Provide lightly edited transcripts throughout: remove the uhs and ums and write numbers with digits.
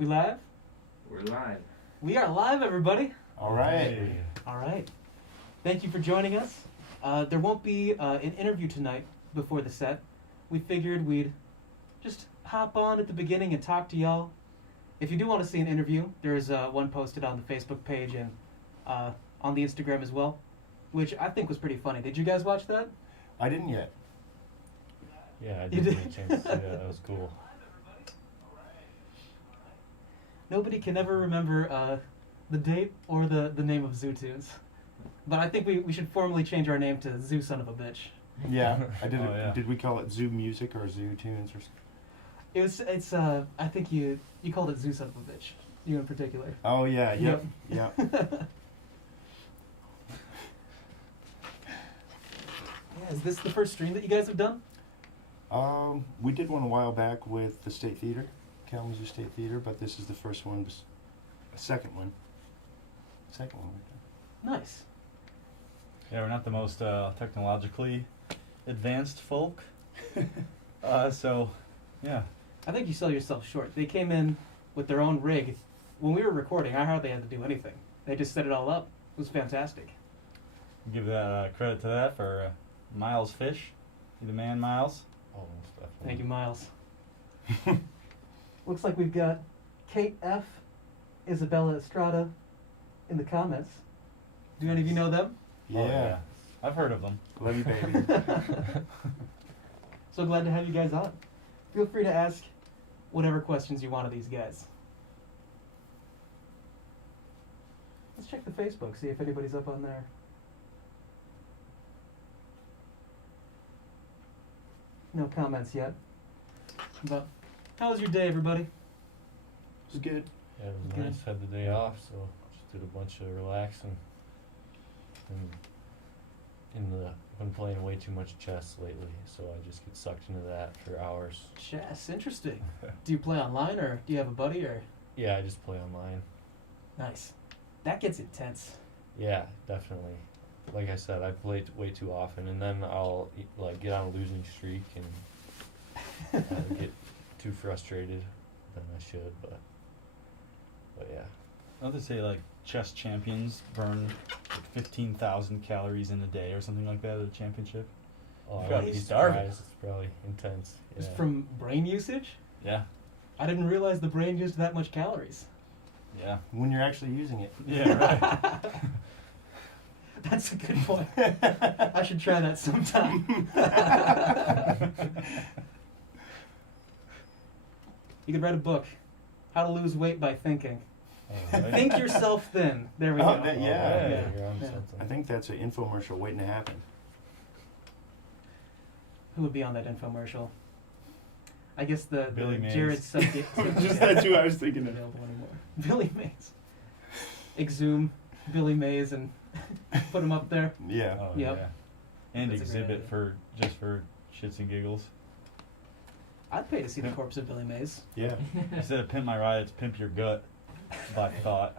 We live? We're live. We are live, everybody. All right. Hey. All right. Thank you for joining us. There won't be an interview tonight before the set. We figured we'd just hop on at the beginning and talk to y'all. If you do want to see an interview, there's one posted on the Facebook page and on the Instagram as well, which I think was pretty funny. Did you guys watch that? I didn't yet. Yeah, I You didn't did? get a chance to see that. That was cool. Nobody can ever remember the date or the name of Zoo Tunes. But I think we should formally change our name to Zoo Son of a Bitch. Yeah, I did. Oh, yeah. Did we call it Zoo Music or Zoo Tunes or? It's I think you called it Zoo Son of a Bitch. You in particular. Oh yeah, yep, Yep. yep. Yeah, is this the first stream that you guys have done? We did one a while back with the State Theater, Kalamazoo State Theater, but this is the first one, second one. Second one. Nice. Yeah, we're not the most technologically advanced folk. So, yeah. I think you sell yourself short. They came in with their own rig. When we were recording, I hardly had to do anything. They just set it all up. It was fantastic. Give that credit to that for Miles Fish. You the man, Miles? Oh, most definitely. Thank you, Miles. Looks like we've got Kate F., Isabella Estrada in the comments. Do any of you know them? Yeah. Oh, yeah. I've heard of them. Love you, baby. So glad to have you guys on. Feel free to ask whatever questions you want of these guys. Let's check the Facebook, see if anybody's up on there. No comments yet. But how was your day, everybody? It was good. Yeah, it was Good. nice. Had the day off, so just did a bunch of relaxing. And been playing way too much chess lately, so I just get sucked into that for hours. Chess, interesting. Do you play online or do you have a buddy or? Yeah, I just play online. Nice. That gets intense. Yeah, definitely. Like I said, I play way too often, and then I'll get on a losing streak and get too frustrated than I should. But yeah. Don't they say like chess champions burn like 15,000 calories in a day or something like that at a championship? Oh, I Gotta wouldn't be be starving. surprised. It's probably intense. It's Yeah. from brain usage? Yeah. I didn't realize the brain used that much calories. Yeah. When you're actually using it. Yeah, right. That's a good point. I should try that sometime. You could write a book, How to Lose Weight by Thinking. Oh, right. Think yourself thin. There we Oh, go. that- Oh, yeah. Yeah. You're on Yeah. something. I think that's an infomercial waiting to happen. Who would be on that infomercial? I guess the Billy Mays. Jared subject. Just that's who I was thinking of. Available anymore. Billy Mays. Exhume Billy Mays and put him up there. Yeah. Oh, Yep. yeah. And That's a great exhibit idea. just for shits and giggles. I'd pay to see the corpse of Billy Mays. Yeah. Instead of pimp my ride, it's pimp your gut by thought.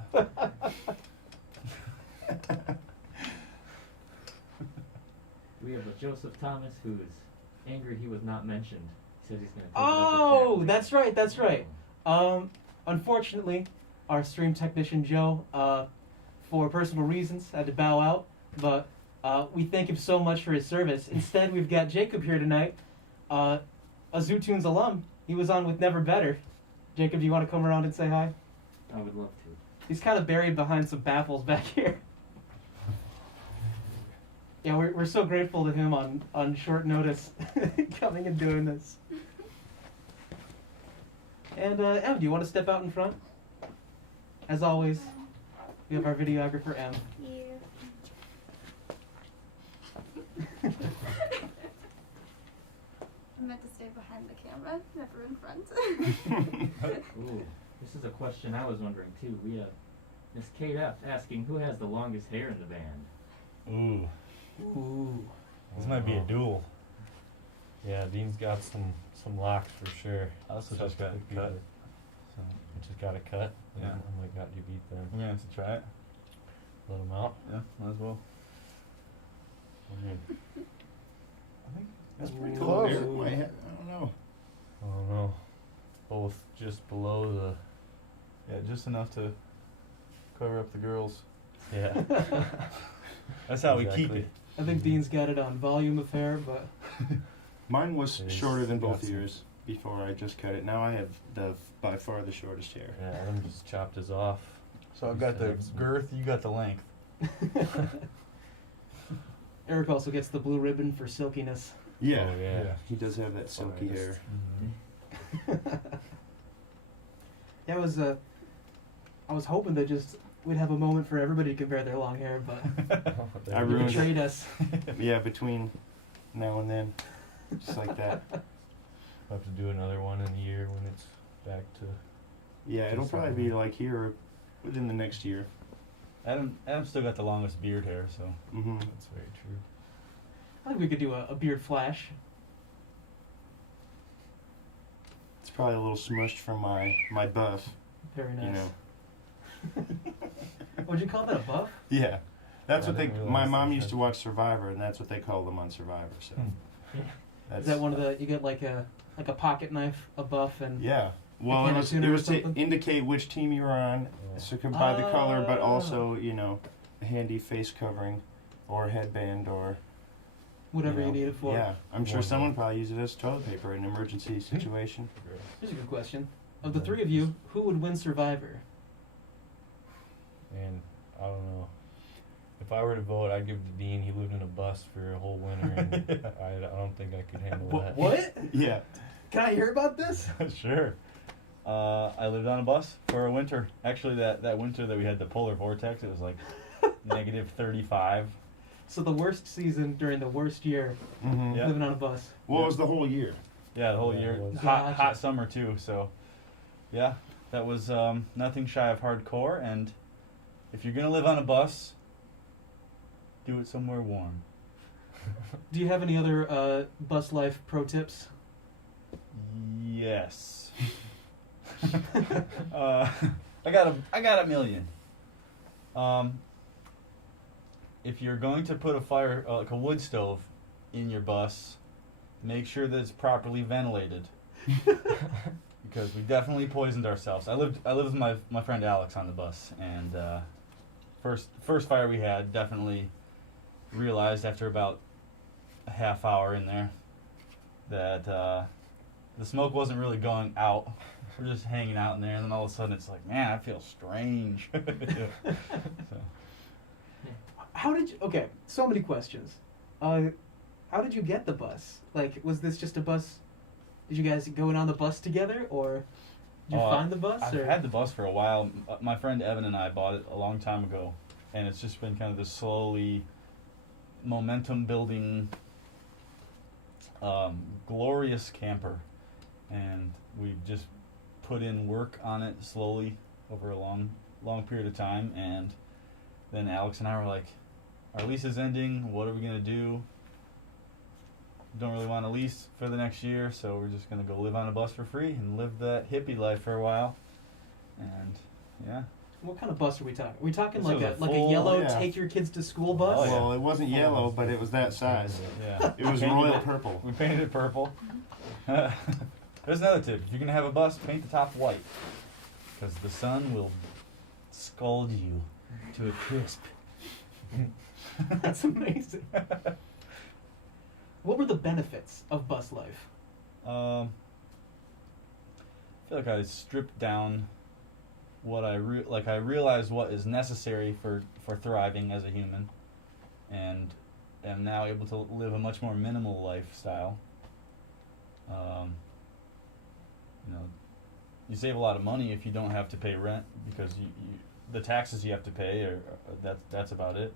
We have a Joseph Thomas who is angry he was not mentioned. He says he's going to. Oh, that's right, that's right. Unfortunately, our stream technician Joe, for personal reasons, had to bow out. But we thank him so much for his service. Instead, we've got Jacob here tonight, a Zoo Tunes alum. He was on with Never Better. Jacob, do you want to come around and say hi? I would love to. He's kind of buried behind some baffles back here. Yeah, we're so grateful to him on short notice coming and doing this. And Em, do you want to step out in front? As always, we have our videographer Em. I meant to stay behind the camera, never in front. Ooh, this is a question I was wondering too. We have Miss Kate F. asking who has the longest hair in the band. Ooh. Ooh. This might be a duel. Yeah, Dean's got some locks for sure. I also So just got it'd be cut. the- So I just got a cut. Yeah. Oh my god, you beat them. I'm gonna have to try it. Let them out. Yeah, might as well. Mm. I think That's pretty Ooh. cool. I don't know. I don't know. Both just below Yeah, just enough to cover up the girls. Yeah. That's how we keep Exactly. it. I think Dean's got it on volume of hair, but Mine was It is shorter than both got some- ears before I just cut it. Now I have by far the shortest hair. Yeah, Adam just chopped his off. So I've got the girth, you got the length. Eric also gets the blue ribbon for silkiness. Yeah. Oh, yeah. He does have that silky hair. Mhm. Yeah, I was hoping that just we'd have a moment for everybody to compare their long hair, but There I it you ruined is. betrayed us. Yeah, between now and then, just like that. I'll have to do another one in a year when it's back to. Yeah, it'll probably be like here within the next year. Adam's still got the longest beard hair, so. Mm-hmm. That's very true. I think we could do a beard flash. It's probably a little smushed from my buff, Very nice. you know. Would you call that a buff? Yeah, that's I what they. didn't My realize mom that. used to watch Survivor, and that's what they call them on Survivor. So. That's, Is that one of the you get like a pocket knife, a buff, and Yeah. Well, Can it I was tune it or to something? indicate which team you were on, so you can buy the color, but Ah. also a handy face covering, or a headband, or whatever you need it for? Yeah, I'm sure One someone more. probably uses it as toilet paper in an emergency situation. Here's a good question. Of the three of you, who would win Survivor? And I don't know. If I were to vote, I'd give it to Dean. He lived in a bus for a whole winter, and I don't think I could handle that. What? Yeah. Can I hear about this? Sure. I lived on a bus for a winter. Actually, that winter that we had the polar vortex, it was like negative 35. So the worst season during the worst year, Mm-hmm. Yeah. living on a bus. Well, it was the whole year. Yeah, the whole Yeah, year. it was. Gotcha. Hot summer too. So, yeah, that was nothing shy of hardcore. And if you're gonna live on a bus, do it somewhere warm. Do you have any other bus life pro tips? Yes. I got a million. If you're going to put a fire, like a wood stove, in your bus, make sure that it's properly ventilated. Because we definitely poisoned ourselves. I lived with my friend Alex on the bus, and first fire we had, definitely realized after about a half hour in there that the smoke wasn't really going out. We're just hanging out in there, and then all of a sudden it's like, man, I feel strange. So, How did you? Okay, so many questions. How did you get the bus? Like, was this just a bus? Did you guys go in on the bus together, or did you find the bus? I've or? had the bus for a while. My friend Evan and I bought it a long time ago, and it's just been kind of this slowly momentum building, glorious camper, and we've just put in work on it slowly over a long period of time. And then Alex and I were like, our lease is ending, what are we gonna do? Don't really want a lease for the next year, so we're just gonna go live on a bus for free and live that hippie life for a while. And yeah. What kind of bus are we talking? Are we talking This like was a a full- yellow yeah. take your kids to school bus? Oh, yeah. Well, it wasn't yellow, but it was that size. Yeah. It was Painted royal it- purple. We painted it purple. There's another tip. If you're gonna have a bus, paint the top white, because the sun will scald you to a crisp. That's amazing. What were the benefits of bus life? I feel like I stripped down what I realized what is necessary for thriving as a human, and am now able to live a much more minimal lifestyle. You save a lot of money if you don't have to pay rent, because you the taxes you have to pay are that's about it.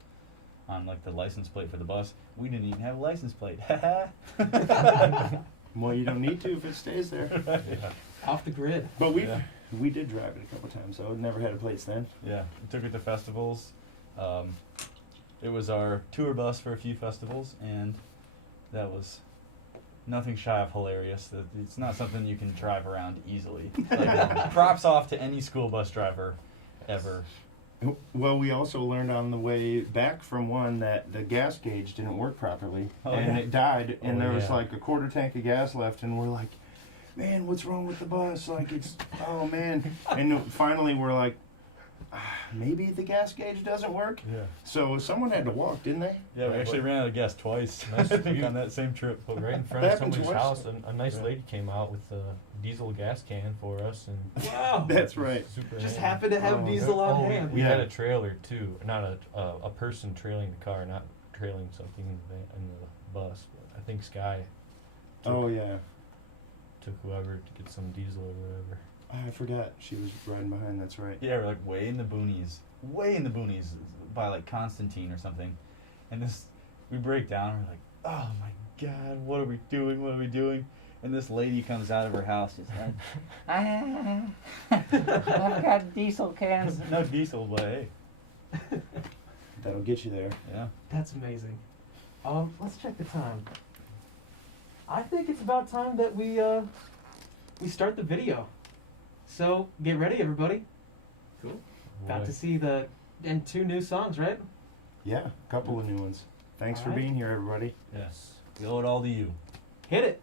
On like the license plate for the bus, we didn't even have a license plate. Well, you don't need to if it stays there. Yeah. Off the grid. But Yeah. we did drive it a couple times, so it never had a place then. Yeah, we took it to festivals. It was our tour bus for a few festivals, and that was nothing shy of hilarious. It's not something you can drive around easily. Like, props off to any school bus driver ever. Well, we also learned on the way back from one that the gas gauge didn't work properly, Oh, and yeah. it died, and Oh, there was yeah. like a quarter tank of gas left, and we're like, man, what's wrong with the bus? Like, it's, oh man. And finally we're like, maybe the gas gauge doesn't work. Yeah. So someone had to walk, didn't they? Yeah, we Yeah, actually but- ran out of gas twice. Nice I think view. on that same trip. But right in front That of happened somebody's twice. house, a nice Yeah. lady came out with a diesel gas can for us, and Wow. That's right. super Just handy. happened to have Oh, diesel on Oh, hand. we Yeah. had a trailer too, not a person trailing the car, not trailing something in the bus. But I think Sky Oh yeah. took whoever to get some diesel or whatever. I forgot she was riding behind. That's right. Yeah, we're like way in the boonies by like Constantine or something, and we break down. And we're like, oh my god, what are we doing? What are we doing? And this lady comes out of her house, just like, I've got diesel cans. No diesel, but hey, That'll get you there. yeah. That's amazing. Let's check the time. I think it's about time that we start the video. So get ready, everybody. Cool. About Boy. to see and 2 new songs, right? Yeah, a couple of new ones. Thanks for Alright. being here, everybody. Yes, we owe it all to you. Hit it.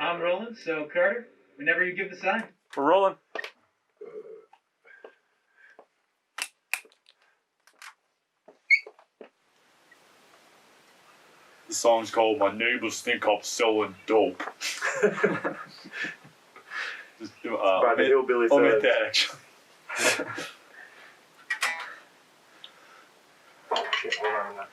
I'm rolling, so Carter, whenever you give the sign. We're rolling. The song's called My Neighbors Think I'm Selling Dope. Just, By the Hillbilly omit Thugs. that, actually. Oh shit, hold on a minute.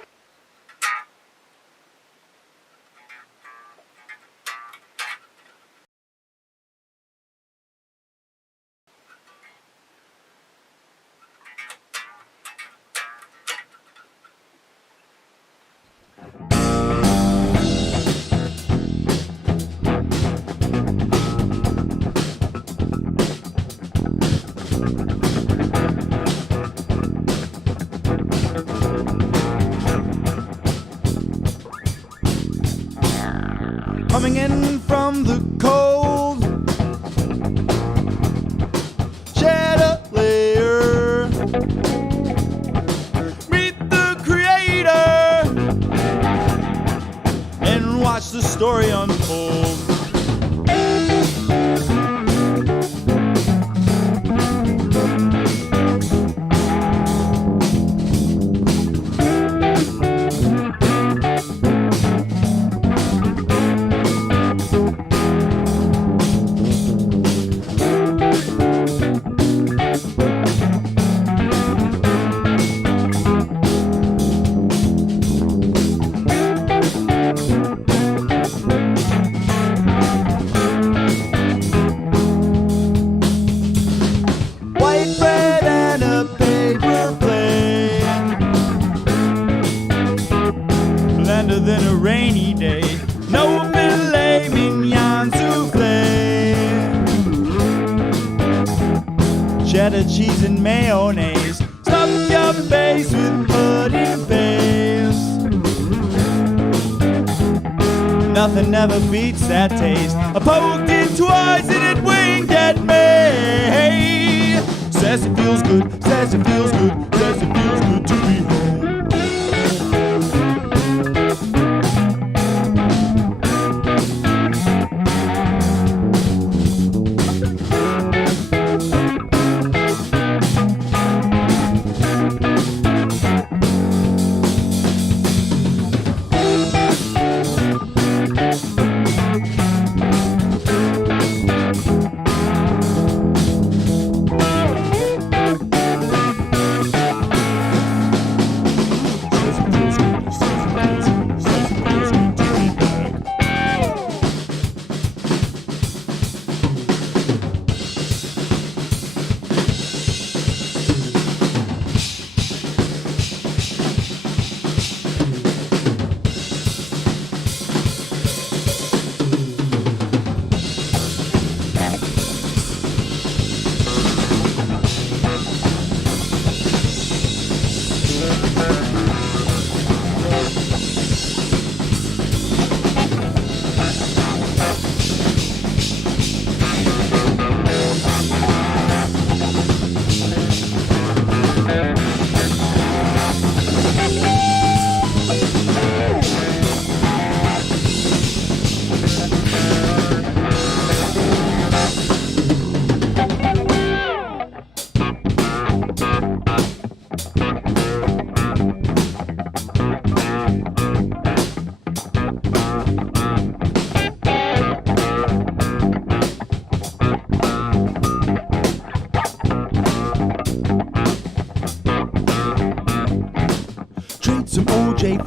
Coming in from the cold, shed a layer, meet the creator, and watch the story unfold. White bread and a paper plate, blander than a rainy day. No filet mignon souffle, cheddar cheese and mayonnaise. Stuff your face with pudding paste. Nothing ever beats that taste. I poked it twice and it winked at me. Says it feels good, says it feels good, says it feels good to be home.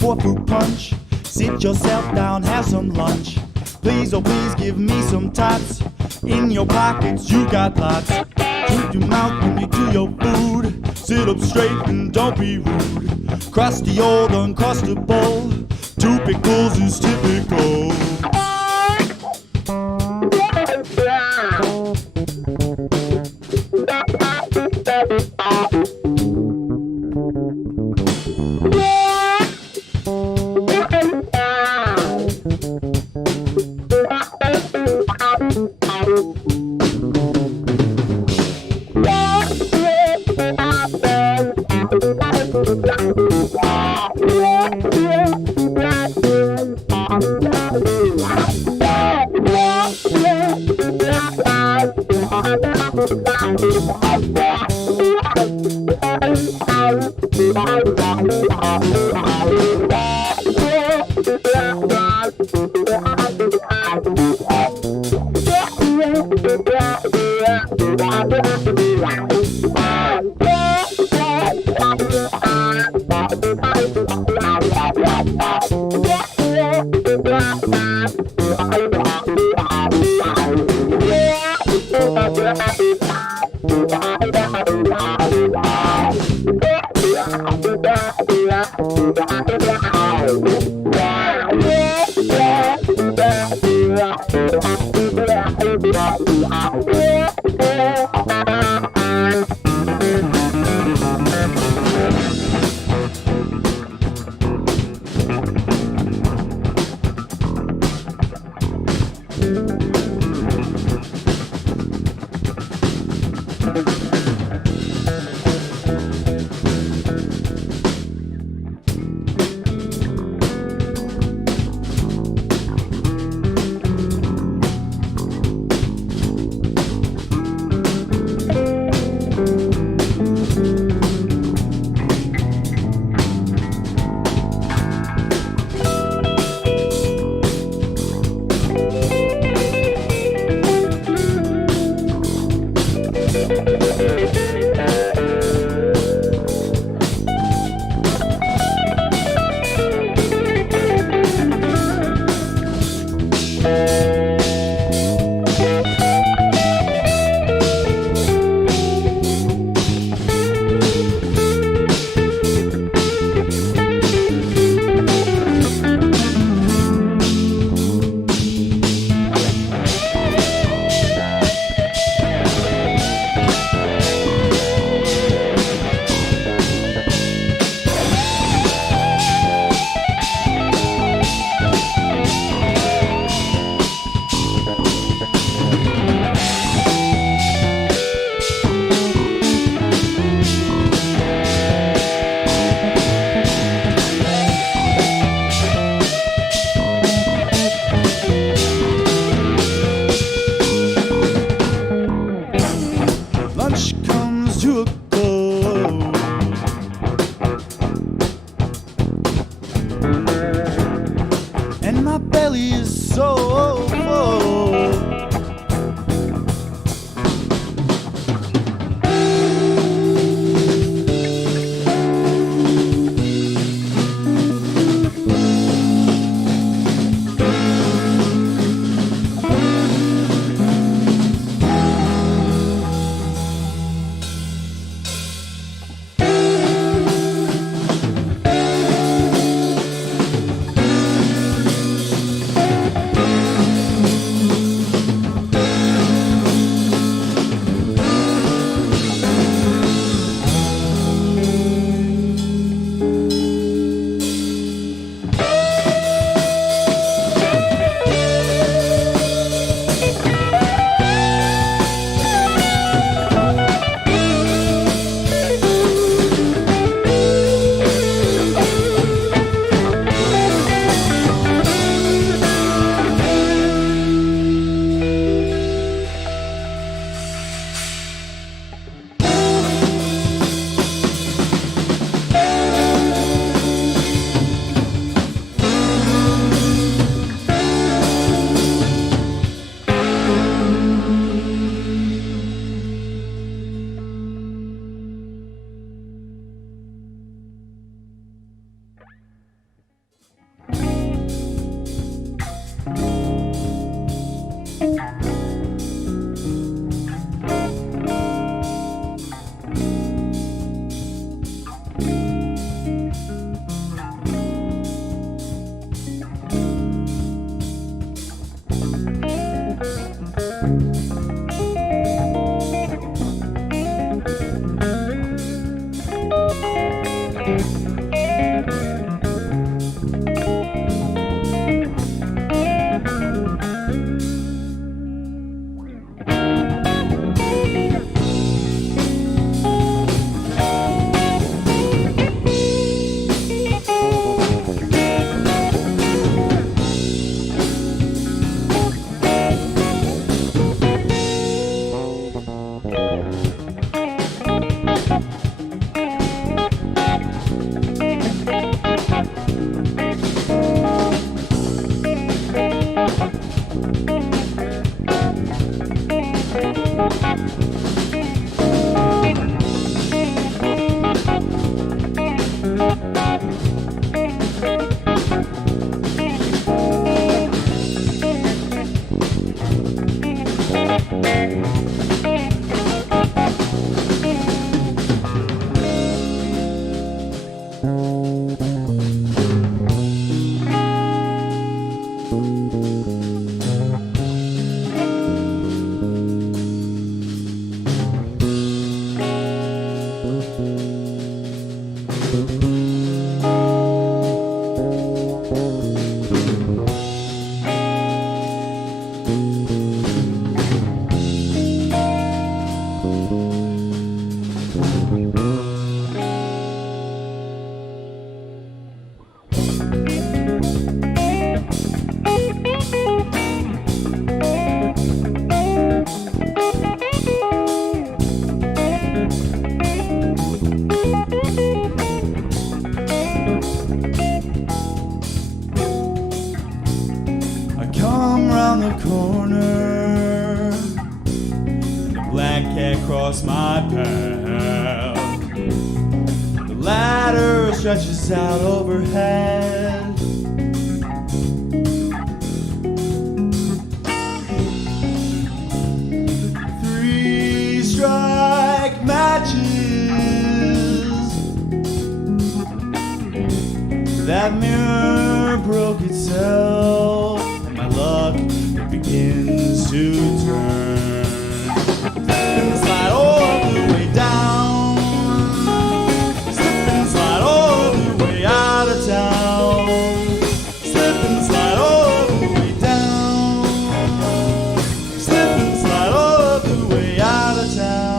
for a fruit punch. Sit yourself down, have some lunch. Please, oh please, give me some tots. In your pockets, you got lots. Keep your mouth when you do your food. Sit up straight and don't be rude. Crusty old uncrustable. 2 pickles is typical. I come round the corner, the black cat crossed my path. The ladder stretches out overhead. Three-strike matches. That mirror broke itself, and my luck it begins to turn. Slip and slide all the way down. Slip and slide all the way out of town. Slip and slide all the way down. Slip and slide all the way out of town.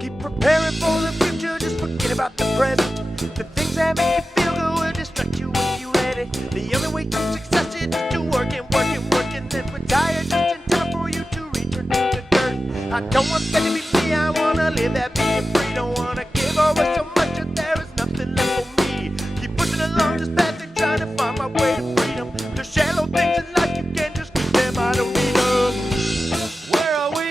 Keep preparing for the future, just forget about the present. The things that make you feel good will distract you when you're ready. The only way to success is just to work and work and work and then retire just in time for you to return to the dirt. I don't want that to be me, I wanna live that being free. Don't wanna give away so much that there is nothing left for me. Keep pushing along this path and trying to find my way to freedom. The shallow things in life you can't just keep them, I don't need them. Where are we?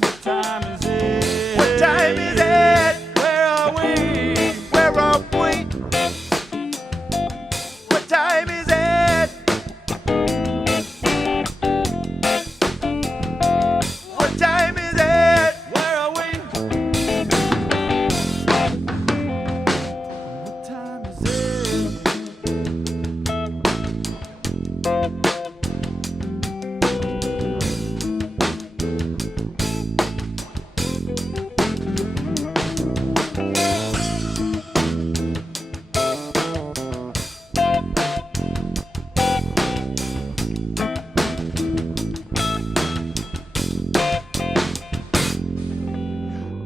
What time is it? What time is it? Where are we? Where are we? What time is it? What time is it? Where are we? What time is it?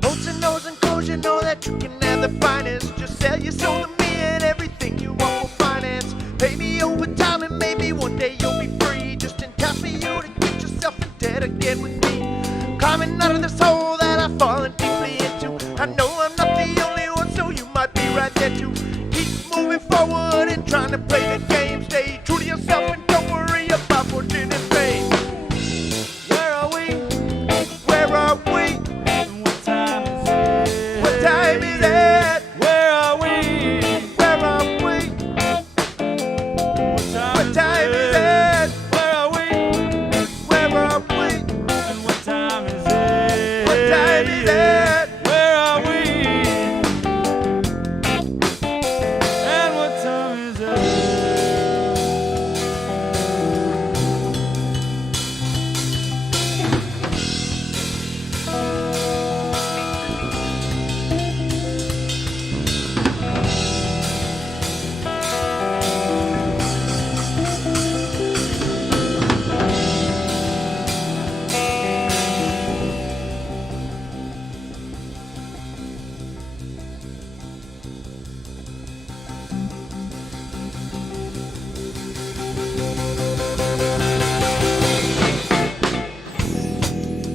Bolts and nose and clothes, you know that you can have the finest. Just sell your soul to me and everything you want will finance. Pay me over time and maybe one day you'll be free. Just in time for you to get yourself in debt again with me. Climbing out of this hole that I've fallen deeply into. I know I'm not the only one, so you might be right there too. Keep moving forward and trying to play the game. Stay true to yourself and don't worry about fortune and fame. Where are we? Where are we? What time is it? What time is it? Where are we? Where are we? What time is it? Where are we? Where are we? And what time is it? What time is it? Where are we? And what time is it?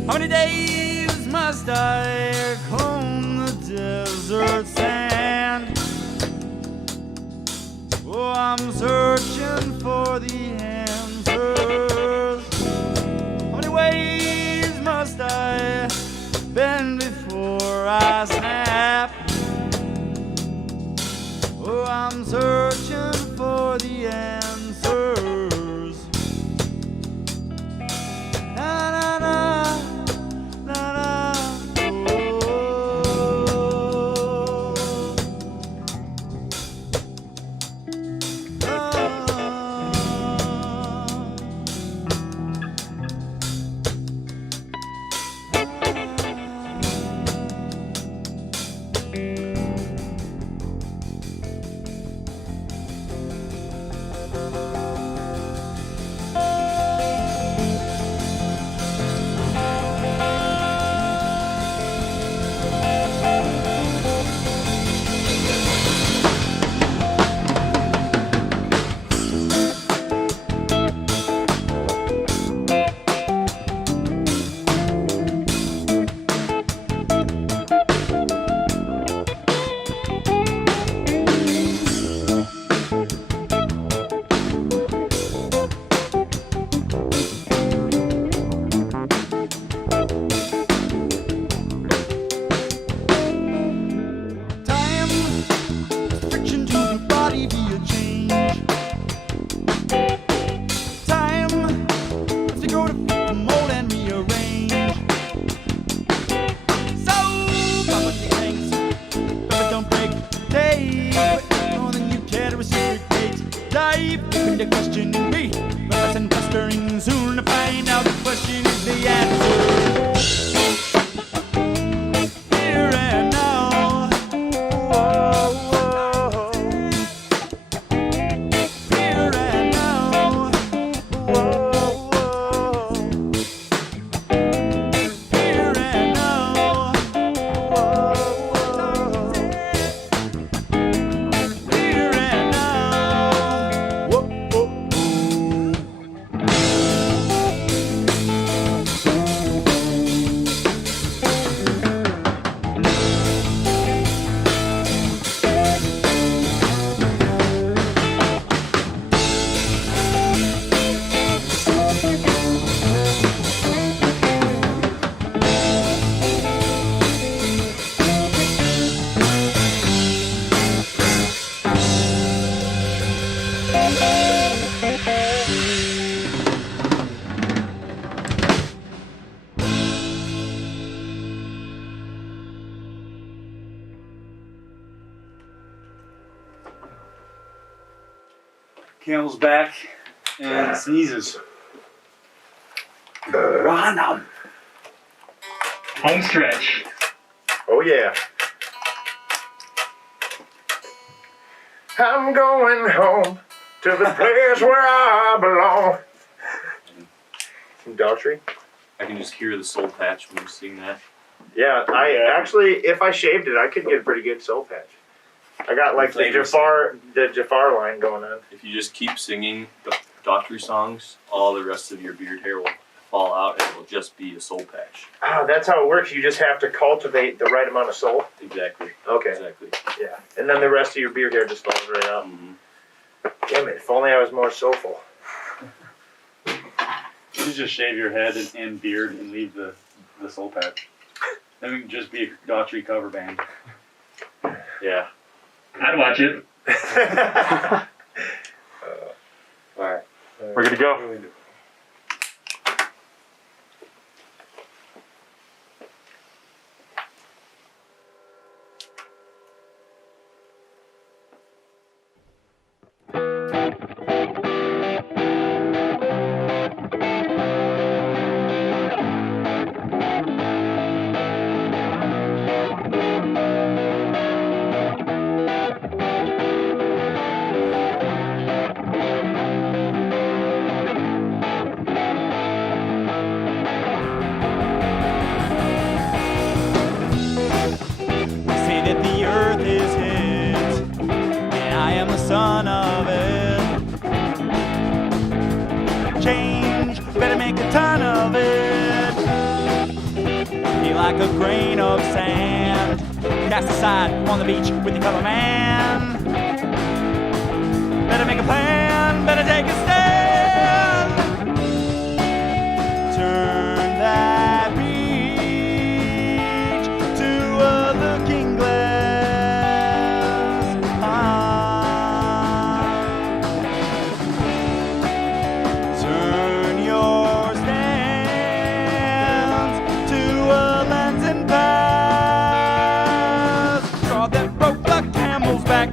How many days must I comb the desert sand? Oh, I'm searching for the answers. How many ways must I bend before I snap? Oh, I'm searching for the answers. Na na na, na na. Soon to find out the question is the answer. Camel's back and sneezes. Run him. Home stretch. Oh yeah. I'm going home to the place where I belong. Some Daughtry. I can just hear the soul patch when you sing that. Yeah, I actually, if I shaved it, I could get a pretty good soul patch. I got like the Jafar line going on. If you just keep singing the Daughtry songs, all the rest of your beard hair will fall out and it will just be a soul patch. Ah, that's how it works. You just have to cultivate the right amount of soul. Exactly. Okay. Exactly. Yeah, and then the rest of your beard hair just falls right out. Mm-hmm. Damn it! If only I was more soulful. You just shave your head and beard and leave the soul patch. Then we can just be a Daughtry cover band. Yeah. I'd watch it. Alright. We're good to go. Say that the earth is his, and I am the son of it. Change, better make a ton of it. Be like a grain of sand, cast aside on the beach with the color man. Better make a plan, better take a stand. Turn that beach to a looking glass. Turn your stance to a lens and pass. Draw that broke the camel's back.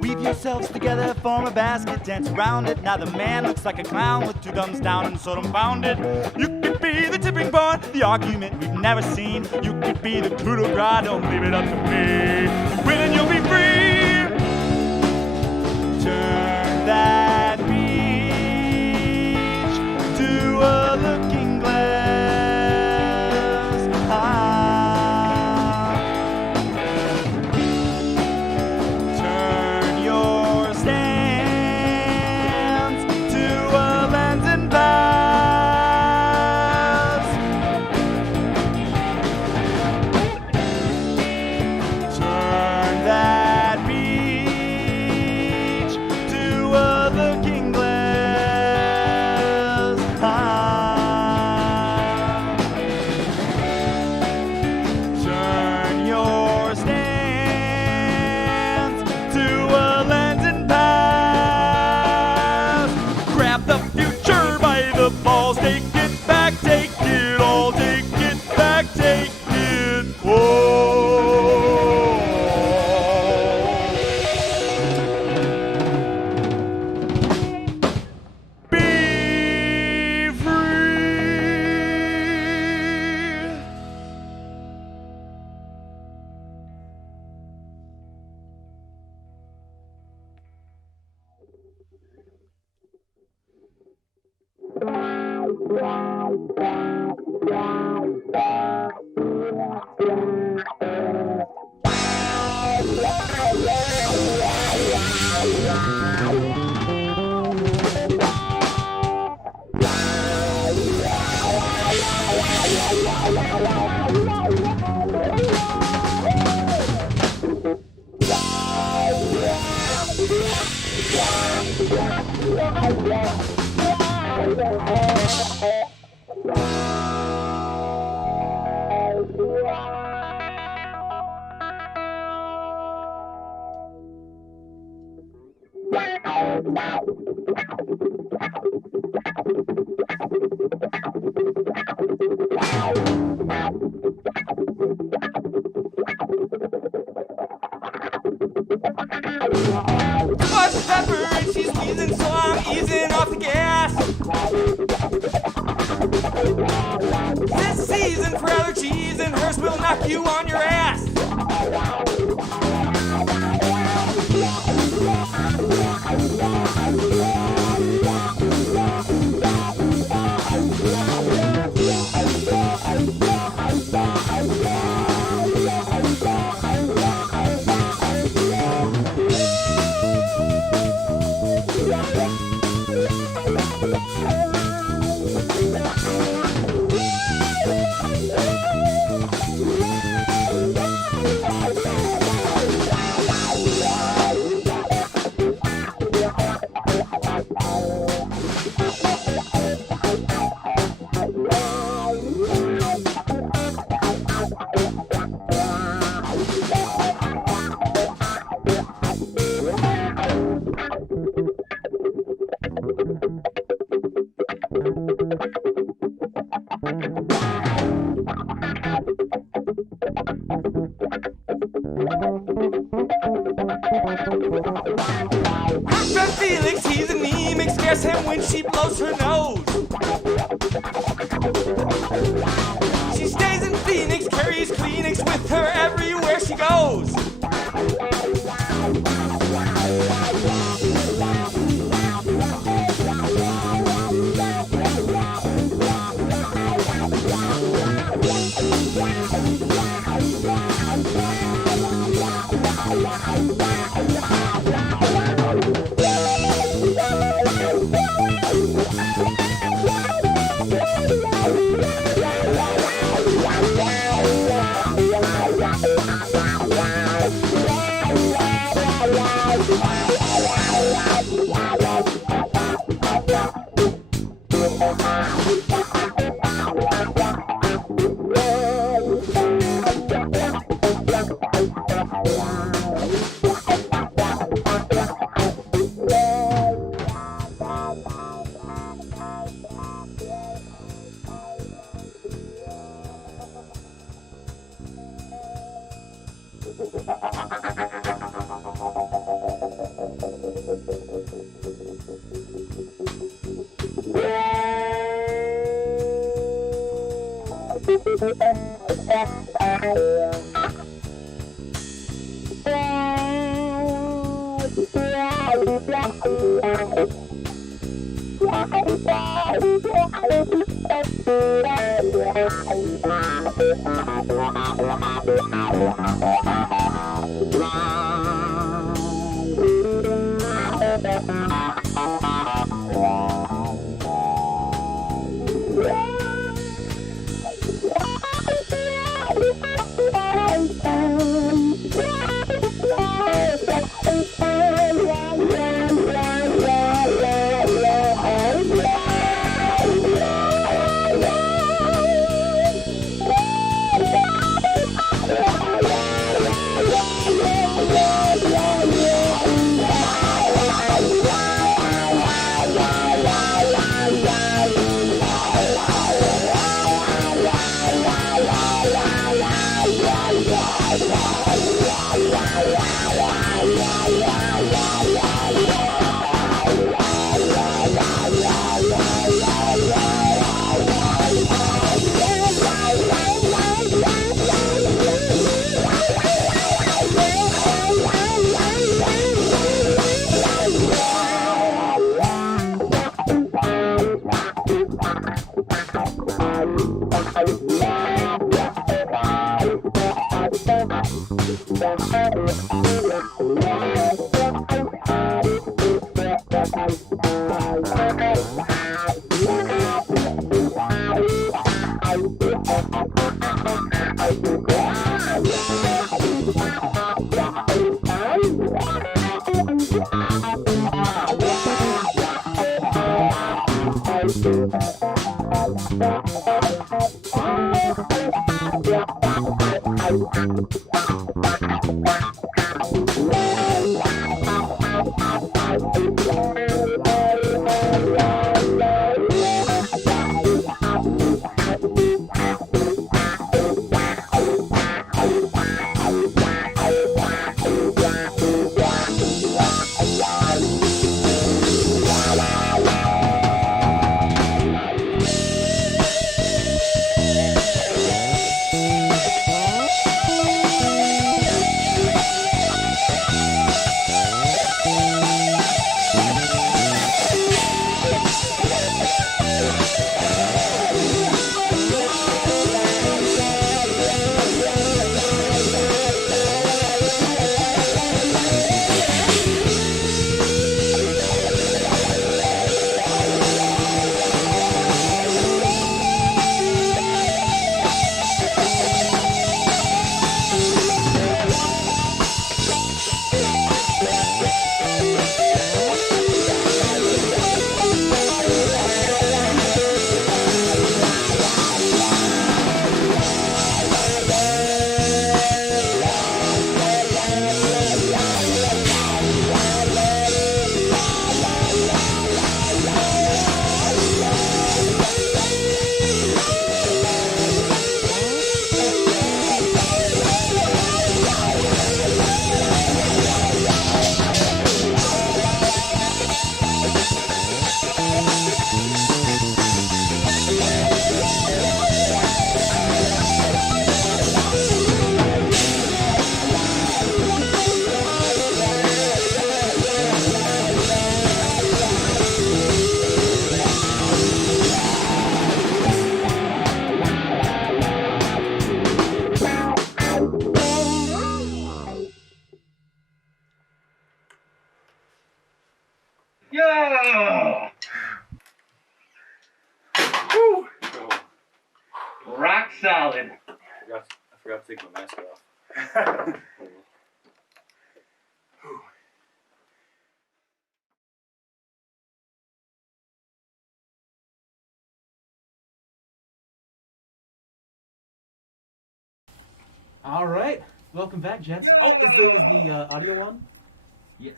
Weave yourselves together, form a basket, dance around it. Now the man looks like a clown with two thumbs down and so dumbfounded. You could be the tipping point, the argument we've never seen. You could be the coup de grace, don't leave it up to me. Win and you'll be free. Turn that beach to a looking glass. Turn your stance to a lens and pass. Turn that beach to a looking glass. Turn your stance to a lens and pass. Grab the future by the balls, take it back, take it all, take it back, take it all. Be free. Much pepper and she's wheezing, so I'm easing off the gas. This season for allergies and hers will knock you on your ass. Dr. Felix, he's anemic, scares him when she blows her nose. She stays in Phoenix, carries Kleenex with her everywhere she goes. Yeah! Woo! Rock solid. I forgot to take my mask off. All right, welcome back, gents. Oh, is the audio on? Yes.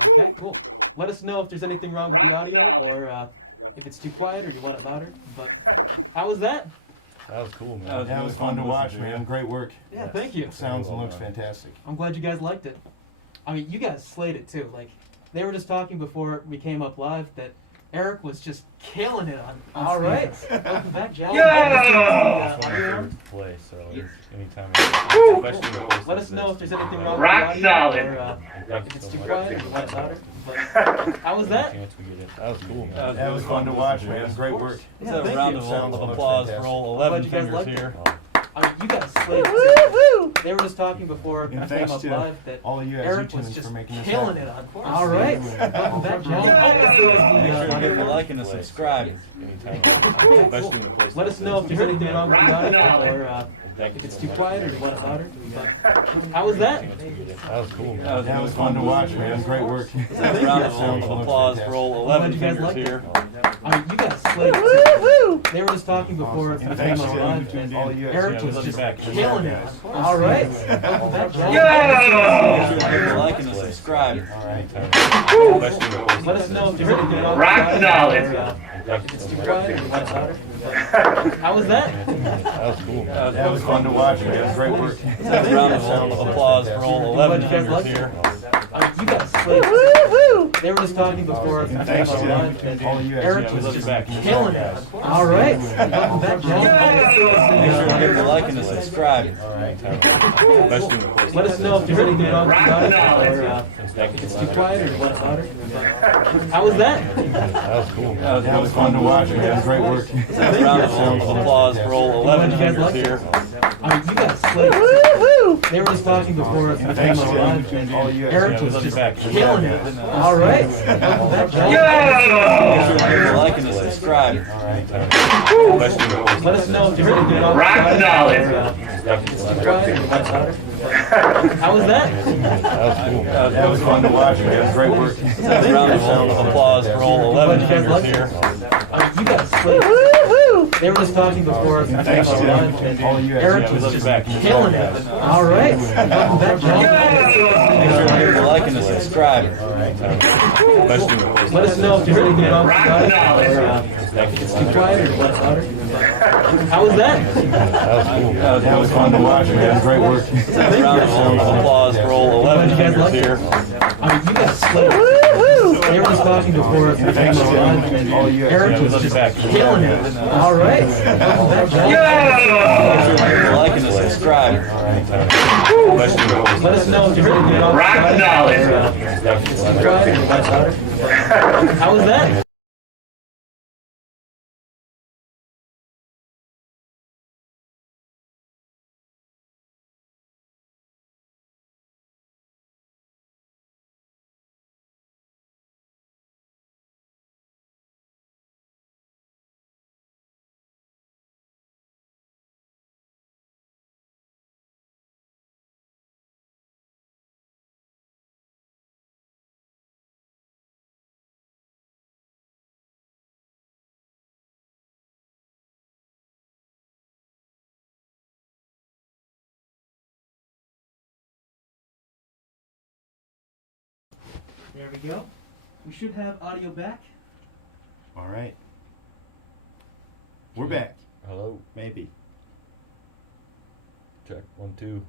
Okay, cool. Let us know if there's anything wrong with the audio, or if it's too quiet, or you want it louder. But how was that? That was cool, man. That was, really fun to listen watch, to, man. yeah. Great work. Yeah, thank you. Sounds and well looks done. fantastic. I'm glad you guys liked it. I mean, you guys slayed it too. Like, they were just talking before we came up live that Eric was just killing it on All right, stage. Welcome back, John. Yeah! That's one of my favorites to play, so Yes. anytime, Woo! especially in a place Let like us know this, if there's you anything know, wrong with Rock the audio, solid. or thank if you it's so too much. quiet, or you want it louder. But how was Any that? chance we get it. That was cool, man. That was fun to watch, man. Great work. Yeah, Let's have a thank round you. of Sounds and looks applause for fantastic. all I'm 11 glad you guys fingers liked it. here. I mean, you guys slayed it too. They were just talking before we And came thanks up to live that all of you Eric as was YouTubers just for making this killing happen. it on. All right, welcome back, John. Oh, Make is sure the you give a audio? like and a subscribe. Anytime, Okay, especially cool. in a place Let like us know if this. there's anything wrong with the audio, or Thank if you it's so too much. quiet, or you want it louder. But how was that? That was cool, man. That was fun to watch, man. Great work. Let's have a round of applause for all 11 I'm glad you guys fingers liked it. here. I mean, you guys slayed it too. They were just talking before we And came thanks up to live that all of you as Eric YouTubers was for just making this killing happen. it. All right, welcome back, John. Yeah! Make sure you give a like and a subscribe. All right. Especially in a place Let like us know if this. there's anything wrong with Rock the audio, solid. or Thank if you it's so too much. quiet, or you want it louder. But how was that? That was cool, man. That was fun to watch, man. Great work. Let's have a round of applause for all 11 I'm glad you guys fingers liked it. here. I mean, you guys slayed it. They were just talking before we And came thanks up live to that all of you as Eric YouTubers was just for making this killing happen. it. All right, welcome back, John. Make sure you give a like and a subscribe. All right. Especially in a place Let like us this. know if there's anything wrong with the audio, or Thank if you it's so too much. quiet, or you want it louder. But how was that? That was cool, man. That was fun to watch, man. Great work. Let's have a round of applause for all 11 I'm glad you guys fingers liked it. here. I mean, you guys slayed it. They were just talking before we And came thanks up to live that all of you as Eric was YouTubers just for making this killing happen. it. All right, welcome back, John. Yeah! Make sure you give a like and a subscribe. All right. Especially in a place Let us know if there's anything wrong with Rock the audio, solid. or if it's too quiet, or you want it louder. But how was that? That was cool, man. That was fun to watch, man. Great work. Let's have a round of applause for all 11 I'm glad you guys fingers liked it. here. You guys slayed. They were just talking before. Thanks, about Tim. lunch, and All yours. Eric Yeah, was we just look back. killing it. All right. Welcome back, John. Make sure you're liking and subscribing. Let us know if you're really good on it's too quiet or what's louder. How was that? That was fun to watch, man. Great work. Round of applause for all 11 fingers here. I mean, you guys slayed. They were just talking before. Thanks, Tim. All yours. Eric was just killing it. All right. Welcome back, John. Make sure you're liking and subscribing. Let us know if you're really good on subscribe or what's louder. How was that? There we go. We should have audio back. All right. We're back. Hello. Maybe. Check 1 2.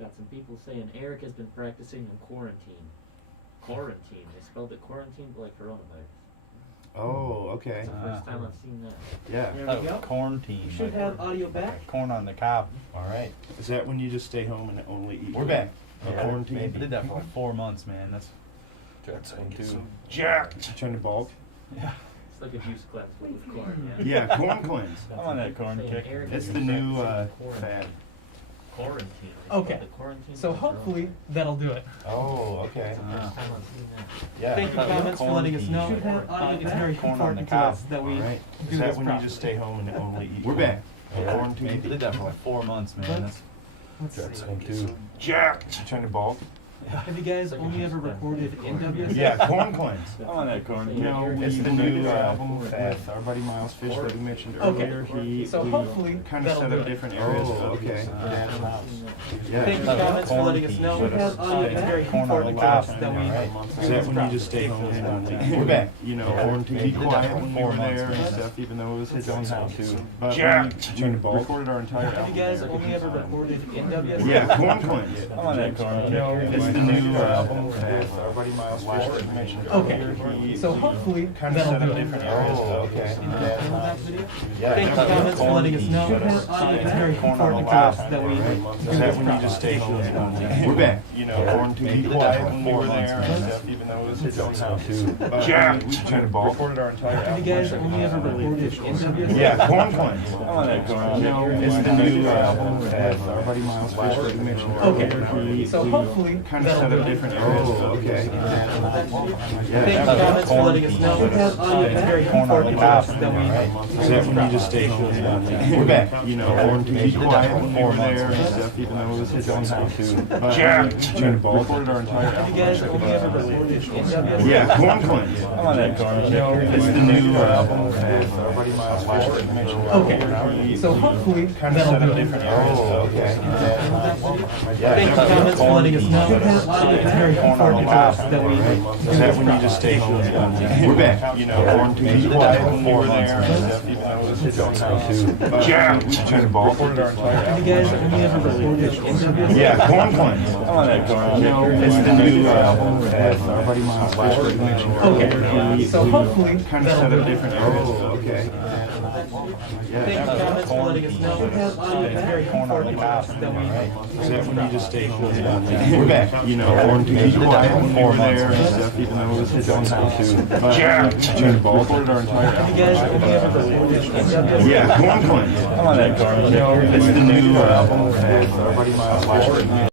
Got some people saying Eric has been practicing in quarantine. Quarantine. They spelled it quarantine but like coronavirus. Oh, okay. It's the first time I've seen that. Yeah. There we go. Quarantine. We should have audio back. Corn on the cob. All right. Is that when you just stay home and only eat? We're back. Quarantine. I did that for like 4 months, man. That's Check 1 2. Jacked. Trying to bulk. yeah. It's like a juice cleanse with corn, yeah. Yeah, corn cleanse. I'm on that corn Saying kick. Eric That's has the been new practicing fad. Quarantine. They Okay. spelled it quarantine So but hopefully that'll do it. Oh, okay. it's the first time I've seen that. Yeah. Thank you, comments, for letting us know. Should have audio It's back. very Corn on important the to cob. us that we All right. do Is that this when properly. you just stay home and only eat? We're back. Quarantine. I did that for like 4 months, man. That's Check 1 2. Jacked. Trying to bulk. Have you guys only ever recorded in WSF? Yeah, corn cleanse. I'm on that corn You kick. know, Eric it's has the been new practicing album fad. with our buddy Miles Fish that we mentioned Okay. earlier. He So we hopefully kind of that'll set do up it. different areas. Oh, of okay. his dad's house. Thank you, Yeah. comments, for letting us know. Corn It's very corn on the important to us cob. that we Is do that this when you properly. just stay home and only eat? We're back. You know, Yeah. quarantine. We Be did that quiet for when we 4 were months, there and man. stuff, even though it was his own house. But Jacked. we recorded our entire Have album you guys there. only ever recorded in WSF? Yeah, corn cleanse. I'm on that corn You know, kick. it's the new album with our buddy Miles Fish that we mentioned earlier. Okay. So hopefully kind of set that'll up do it. different areas. okay. Yeah. Thank you, comments, for letting us know. It's very important to us that we do Is this that when you properly. just stay home and only? We're back. You know, quarantine. Be quiet when we were there and stuff, even though it was his own house. But we recorded our entire album. Have you guys only ever recorded in WSF? Yeah, corn cleanse. I'm on that corn You kick. know, it's the new album with our buddy Miles Fish that we mentioned earlier. Okay. So hopefully kind of set that'll up do it. different areas. Okay. Thank you, comments, for letting us know. It's very Corn on the important to us cob. that we Is that when you just stay home and only? We're back. You know, quarantine. Be quiet when we were there and stuff, even though it was his own house. But we recorded our entire Have album. you guys only ever recorded in WSF? Yeah, corn cleanse. I'm on that corn You know, kick. it's the new album with our buddy Miles Fish that we mentioned earlier. Okay. So hopefully Kind of set that'll up do it. different areas. Okay. Thank you, comments, for letting us know. It's very important to us that we do Is that this when you just properly. stay home and only? We're back. You know, quarantine. Be quiet when we were there and stuff, even though it was his own house. But we recorded our entire Have you guys only ever recorded in WSF? Yeah, corn cleanse. I'm on that corn You know, kick. it's the new album with our buddy Miles Fish that we mentioned earlier. Okay. So hopefully Kind of set that'll up do it. different areas. Okay. Thank you, comments, for letting us know. It's very Corn on the important to us cob. that we Is that when you just stay home and only? We're back. You know, quarantine. Be quiet when we were there and stuff, even though it was his own house. But we recorded our entire Have you guys only ever recorded in WSF? Yeah, corn cleanse. I'm on that corn You know, kick. it's the new album with our buddy Miles Fish that we mentioned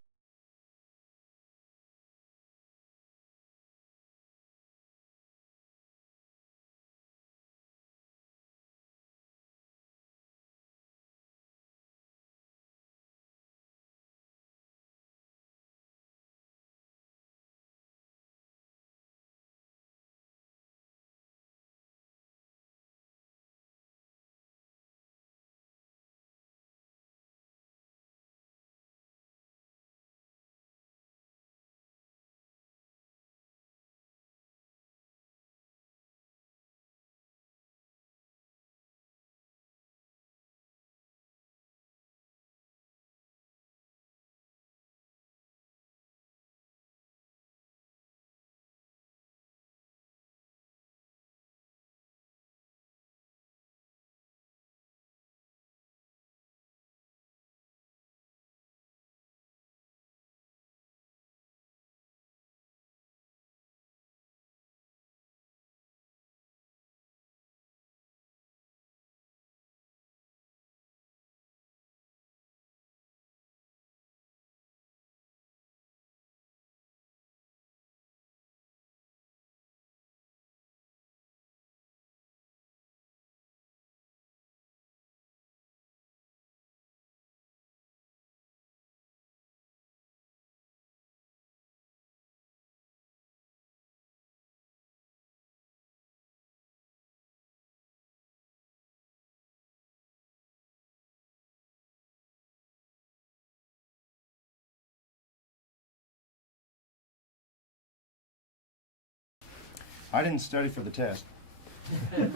I didn't study for the test. Bill is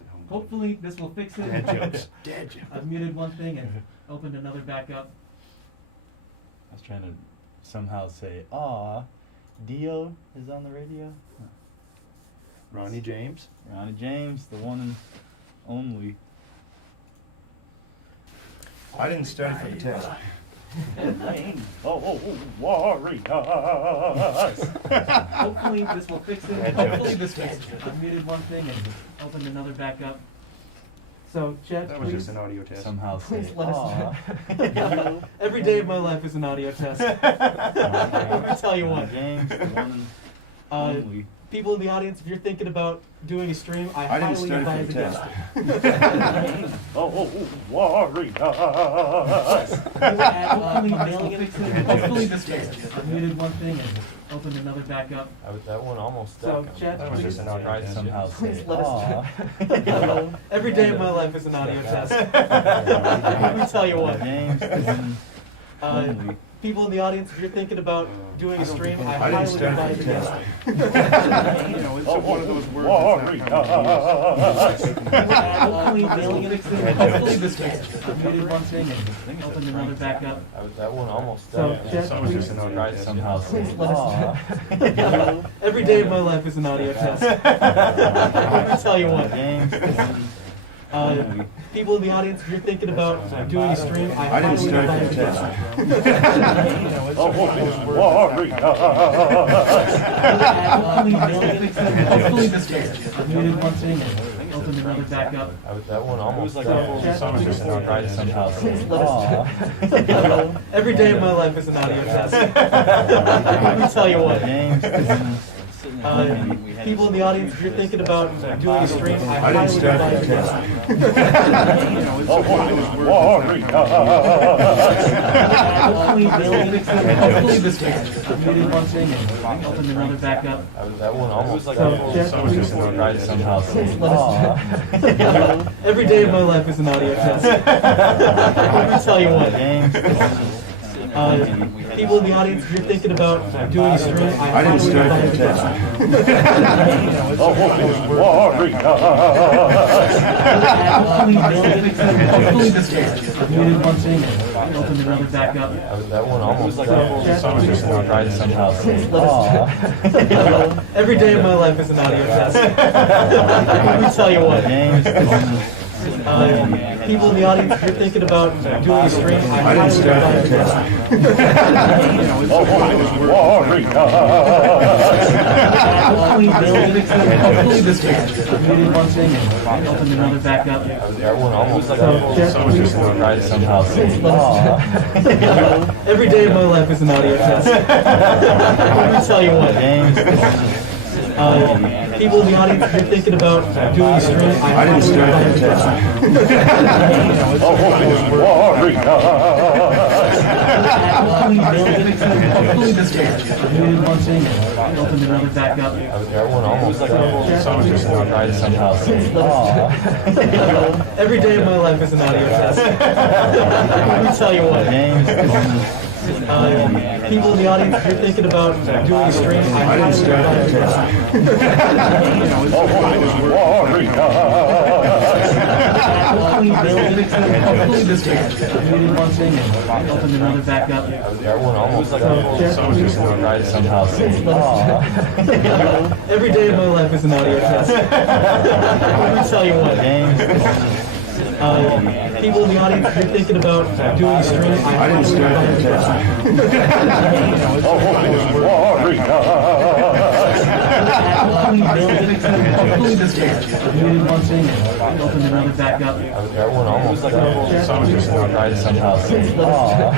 at home. Hopefully this will fix it. Dad jokes. Dad jokes. I've muted one thing and opened another back up. I was trying to somehow say, "Aw, Dio is on the radio." Ronnie James. Ronnie James, the one and only. I didn't study for the test. Warriors. Hopefully this will fix it. Hopefully this fixes it. I've muted one thing and opened another back up. So, Chet, That was please, just an audio test. Somehow say, please let us "Aw." know. Every day of my life is an audio test. Let me tell you Ronnie what. James, the one and only. People in the audience, if you're thinking about doing a stream, I I didn't highly study for advise the against test. it. Warriors. Hopefully this fixes it. I've muted one thing and opened another back up. That one almost So, stuck. Chet, That was just an audio Try test. Somehow Please say, let us "Aw." Every day of my life is an audio test. Let me tell you what. James, the one and only. People in the audience, if you're thinking about doing a stream, I I didn't highly study advise for the against test. it. You know, it's one of those words that's Hopefully this fixes it. I've muted one thing and opened another back up. That one almost So, stuck. Chet, That was just please, an audio Try test. somehow say, please let us "Aw." Every day of my life is an audio test. Let me tell you what. James, the one and only. People in the audience, if you're thinking about doing a stream, I I didn't highly study for advise the against test. Hopefully this fixes it. I've muted one thing and opened another back up. That one almost like stuck. a- That was just an audio Try test. somehow say, Please let us "Aw." Every day of my life is an audio test. Let me tell you what. James, the one People in the audience, if you're thinking about doing a stream, I I didn't highly study for advise the against test. it. You know, it's one of those words Hopefully this fixes it. I've muted one thing and opened another back up. That one almost like stuck. So, Chet, That was just please, an audio Try test. somehow say, please let us "Aw." Every day of my life is an audio test. Let me tell you what. James, the one People in the audience, if you're thinking about doing a stream, I didn't study for the test. Hopefully this fixes it. I've muted one thing and opened another back up. That one almost like stuck. That was just an audio Try test. somehow say, Please let us "Aw." Every day of my life is an audio test. Let me tell you what. James, the one People in the audience, if you're thinking about doing a stream, I I didn't highly study for advise the against test. it. You know, it's one of those words Hopefully this fixes it. I've muted one thing and opened another back up. That one almost So, stuck. Chet, That was just please, an audio Try test. somehow say, please let "Aw." us Every day of my life is an audio test. Let me tell you what. James, the one People in the audience, if you're thinking about doing a stream, I I didn't highly study for advise the against test. Hopefully this fixes it. I've muted one thing and opened another back up. That one almost stuck. That was just an audio Try test. somehow say, "Aw." Every day of my life is an audio test. Let me tell you what. James, the one People in the audience, if you're thinking about doing a stream, I I highly didn't study for advise the against test. it. You know, it's one of those Hopefully this fixes it. I've muted one thing and opened another back up. That one almost stuck. So, Chet, That was just please, an audio Try test. somehow say, "Aw." Every day of my life is an audio test. Let me tell you what. James, the one People in the audience, if you're thinking about doing a stream, I I didn't highly study for advise the against test. it. Hopefully this fixes it. I've muted one thing and opened another back up. That one almost stuck. That was just an audio Try test. somehow say, "Aw."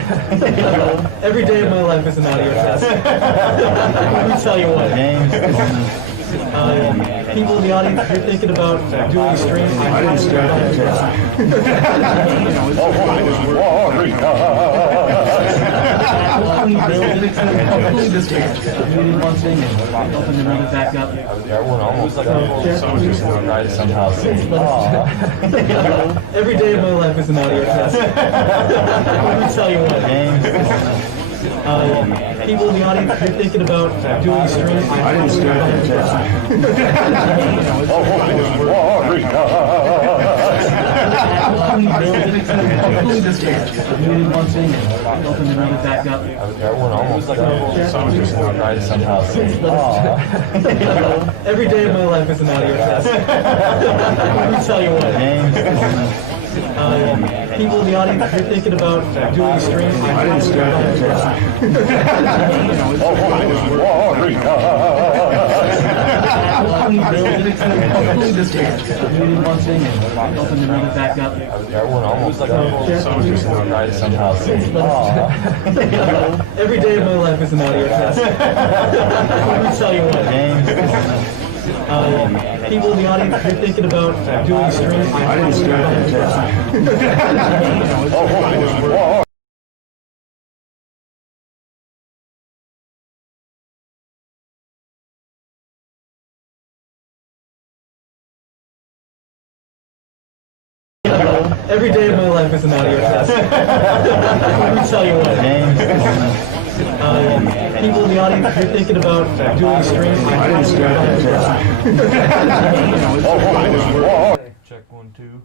Every day of my life is an audio test. Let me tell you what. James, the one People in the audience, if you're thinking about doing a stream, I I didn't highly study for advise the against test. it. You know, it's one of those Hopefully this fixes it. I've muted one thing and opened another back up. That one almost stuck. That was just an audio Try test. somehow say, "Aw." Every day of my life is an audio test. Let me tell you what. James, the People in the audience, if you're thinking about doing streams, I didn't start one thing, open the room back up. That one almost tried somehow. Every day of my life is an audio test. Let me tell you what. People in the audience, if you're thinking about doing streams, I didn't start one thing, open the room back up. That one almost tried somehow. Every day of my life is an audio test. Let me tell you what. People in the audience, if you're thinking about doing streams, I didn't start Every day of my life is an audio test. Let me tell you what. People in the audience, if you're thinking about doing streams, I didn't start Check 1, 2.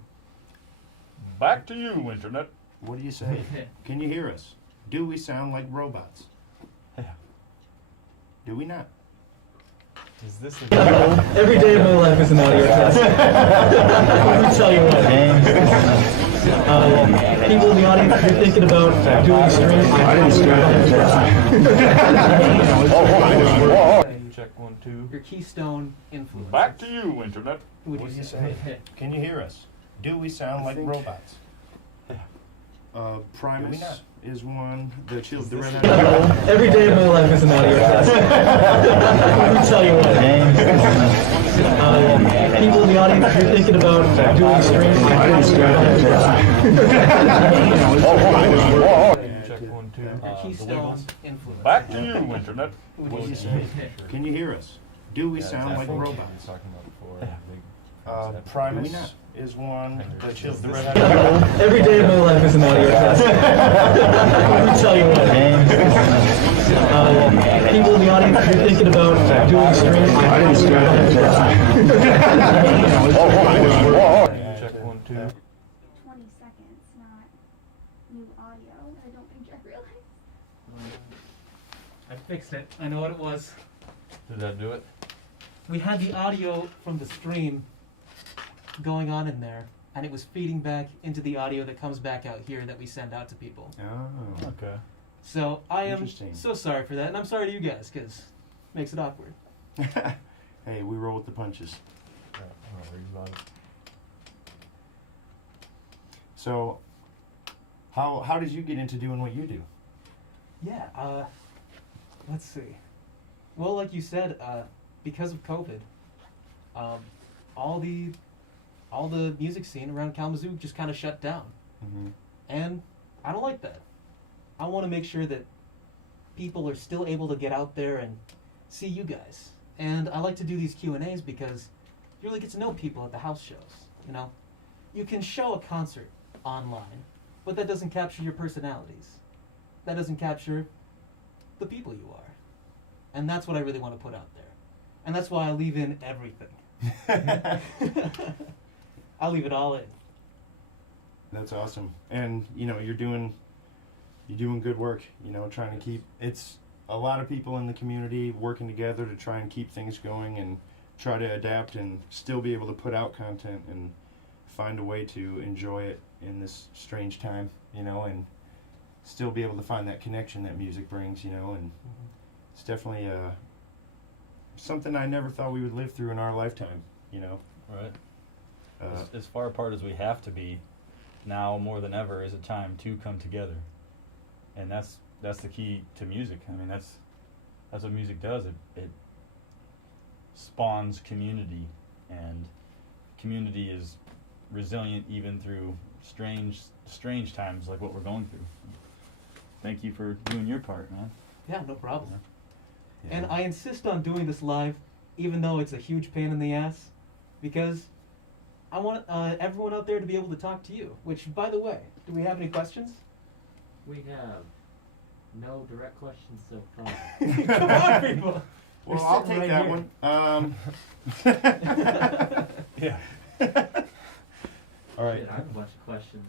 Back to you, Internet. What do you say? Can you hear us? Do we sound like robots? Yeah. Do we not? Is this Every day of my life is an audio test. Let me tell you what. People in the audience, if you're thinking about doing streams, I didn't start Check 1, 2. your keystone influence. Back to you, Internet. What What do you say? Can you hear us? Do we sound like robots? Primus is one. The red Every day of my life is an audio test. Let me tell you what. People in the audience, if you're thinking about doing streams, I didn't Check 1, 2. your keystone influence. Back to you, Internet. What do you say? Can you hear us? Do we sound like robots? Talking about before. Primus is one. The red Every day of my life is an audio test. Let me tell you what. People in the audience, if you're thinking about doing streams, I didn't Check 1, 2. 20 seconds, not new audio. I don't think Jack realized. I fixed it. I know what it was. Did that do it? We had the audio from the stream going on in there, and it was feeding back into the audio that comes back out here that we send out to people. Oh. Okay. So I am Interesting. so sorry for that, and I'm sorry to you guys, because it makes it awkward. Hey, we roll with the punches. So, how did you get into doing what you do? Yeah, let's see. Well, like you said, because of COVID, all the music scene around Kalamazoo just kind of shut down. Mm-hmm. And I don't like that. I want to make sure that people are still able to get out there and see you guys. And I like to do these Q&As because you really get to know people at the house shows, you know? You can show a concert online, but that doesn't capture your personalities. That doesn't capture the people you are. And that's what I really want to put out there. And that's why I leave in everything. I'll leave it all in. That's awesome. And you're doing good work, trying to keep it's a lot of people in the community working together to try and keep things going and try to adapt and still be able to put out content and find a way to enjoy it in this strange time, and still be able to find that connection that music brings, and it's definitely something I never thought we would live through in our lifetime, Right. As far apart as we have to be, now more than ever is a time to come together, and that's the key to music. I mean, that's what music does. It spawns community, and community is resilient even through strange times like what we're going through. Thank you for doing your part, man. Yeah, no problem. Yeah. And I insist on doing this live, even though it's a huge pain in the ass, because I want everyone out there to be able to talk to you. Which, by the way, do we have any questions? We have No direct questions so far. Come on, people. Well, We're I'll sitting take right that here. one. Yeah. All right. Shit, I have a bunch of questions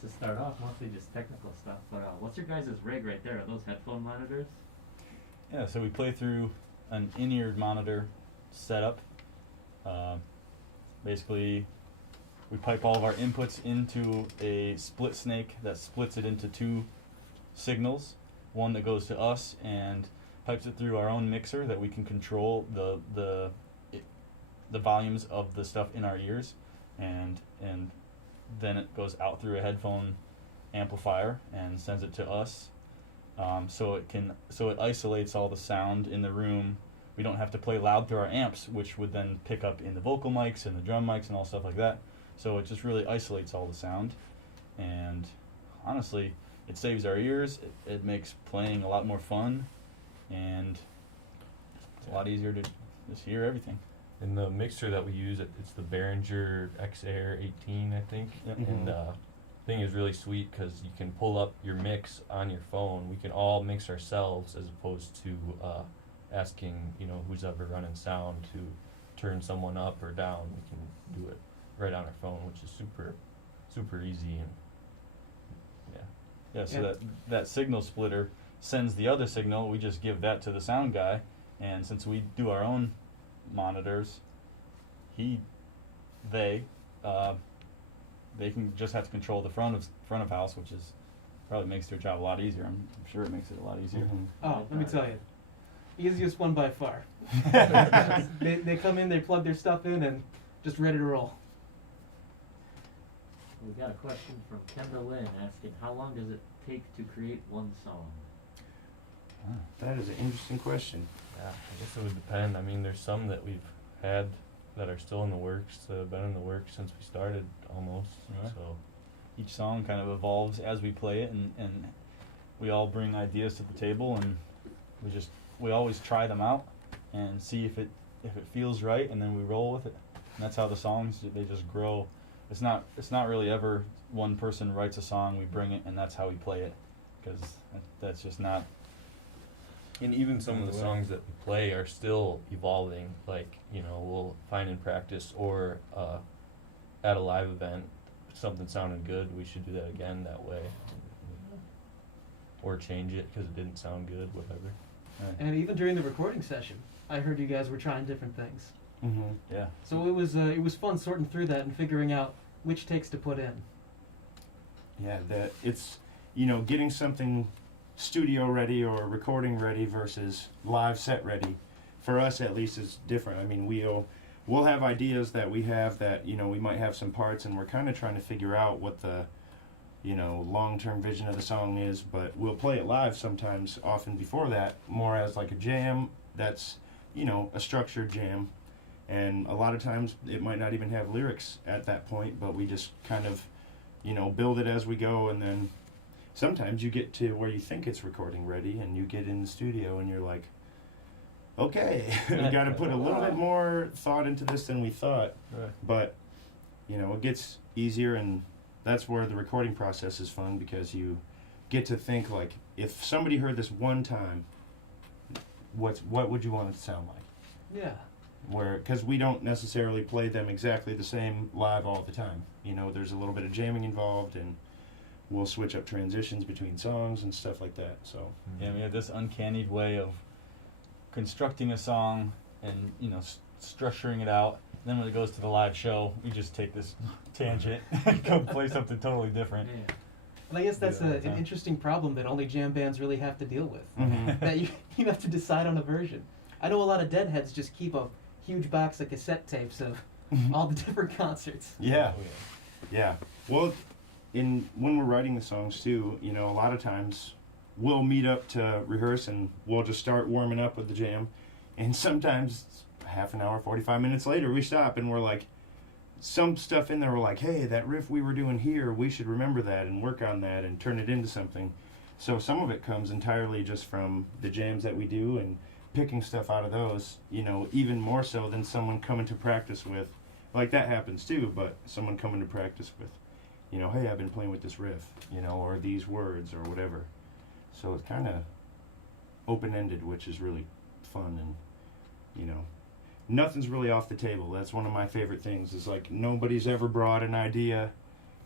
to start off, mostly just technical stuff. But what's your guys' rig right there? Are those headphone monitors? Yeah, so we play through an in-ear monitor setup. Basically, we pipe all of our inputs into a split snake that splits it into two signals. One that goes to us and pipes it through our own mixer that we can control the volumes of the stuff in our ears, and then it goes out through a headphone amplifier and sends it to us. So it isolates all the sound in the room. We don't have to play loud through our amps, which would then pick up in the vocal mics and the drum mics and all stuff like that. So it just really isolates all the sound, and honestly, it saves our ears. It makes playing a lot more fun, and it's a lot easier to just hear everything. And the mixer that we use, it's the Behringer X-Air 18, I think. Yep. And thing is really sweet because you can pull up your mix on your phone. We can all mix ourselves as opposed to asking, who's ever running sound to turn someone up or down. We can do it right on our phone, which is super, super easy. And Yeah, so that signal splitter sends the other signal. We just give that to the sound guy, and since we do our own monitors, they can just have to control the front of house, which is probably makes their job a lot easier. I'm sure it makes it a lot easier. Mhm. Oh, let me tell you. Easiest one by far. They come in, they plug their stuff in, and just ready to roll. We got a question from Kendall Lynn asking, how long does it take to create one song? That is an interesting question. yeah, I guess it would depend. I mean, there's some that we've had that are still in the works, that have been in the works since we started almost. Yeah. So Each song kind of evolves as we play it, and we all bring ideas to the table, and we always try them out and see if it feels right, and then we roll with it. And that's how the songs, they just grow. It's not really ever one person writes a song, we bring it, and that's how we play it, because that's just not. And even some of the songs that we play are still evolving. Like, we'll find in practice or at a live event, something sounded good, we should do that again that way. Or change it because it didn't sound good, whatever. Right. And even during the recording session, I heard you guys were trying different things. Mm-hmm. Yeah. So it was fun sorting through that and figuring out which takes to put in. Yeah, that it's getting something studio ready or recording ready versus live set ready. For us, at least, is different. I mean, we'll have ideas that we have that we might have some parts, and we're kind of trying to figure out what the long-term vision of the song is. But we'll play it live sometimes, often before that, more as like a jam. That's a structured jam. And a lot of times it might not even have lyrics at that point, but we just kind of, build it as we go. And then sometimes you get to where you think it's recording ready, and you get in the studio and you're like, okay, we got to put a little bit more thought into this than we thought. Right. But, it gets easier, and that's where the recording process is fun, because you get to think, like, if somebody heard this one time, what would you want it to sound like? Yeah. Because we don't necessarily play them exactly the same live all the time. There's a little bit of jamming involved, and we'll switch up transitions between songs and stuff like that. So Yeah, we have this uncanny way of constructing a song and structuring it out. And then when it goes to the live show, we just take this tangent and go play something totally different. Yeah. Well, I guess that's Do that all the an time. interesting problem that only jam bands really have to deal with. Mhm. That you have to decide on a version. I know a lot of deadheads just keep a huge box of cassette tapes of all the different concerts. yeah, yeah. Well, when we're writing the songs too, a lot of times we'll meet up to rehearse, and we'll just start warming up with the jam, and sometimes half an hour, 45 minutes later, we stop and we're like, some stuff in there, we're like, hey, that riff we were doing here, we should remember that and work on that and turn it into something. So some of it comes entirely just from the jams that we do and picking stuff out of those, even more so than someone coming to practice with. Like, that happens too, but someone coming to practice with, hey, I've been playing with this riff, or these words or whatever. So it's kind of open-ended, which is really fun, and you know, nothing's really off the table. That's one of my favorite things. Is like nobody's ever brought an idea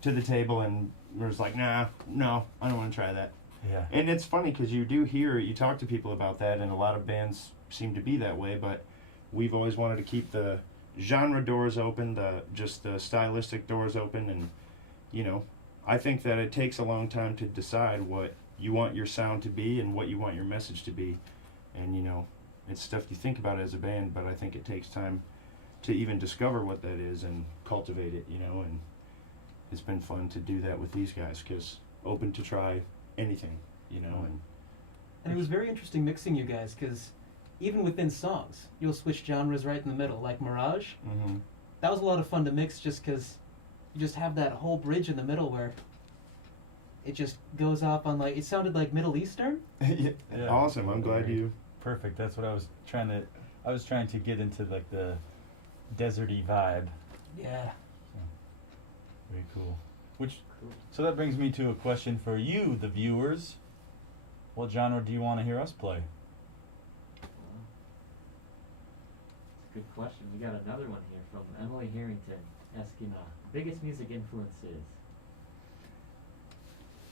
to the table and was like, nah, no, I don't want to try that. Yeah. And it's funny because you talk to people about that, and a lot of bands seem to be that way, but we've always wanted to keep the genre doors open, just the stylistic doors open, and you know, I think that it takes a long time to decide what you want your sound to be and what you want your message to be. And you know, it's stuff you think about as a band, but I think it takes time to even discover what that is and cultivate it, you know, and it's been fun to do that with these guys because open to try anything, you know. And it was very interesting mixing you guys, because even within songs, you'll switch genres right in the middle, like Mirage. Mm-hmm. That was a lot of fun to mix just because you just have that whole bridge in the middle where it just goes off on, like, it sounded like Middle Eastern. Yeah. Awesome, I'm glad you... Perfect. That's what I was trying to get into, like the deserty vibe. Yeah. Very cool. So that brings me to a question for you, the viewers. What genre do you want to hear us play? Good question. We got another one here from Emily Harrington asking biggest music influences.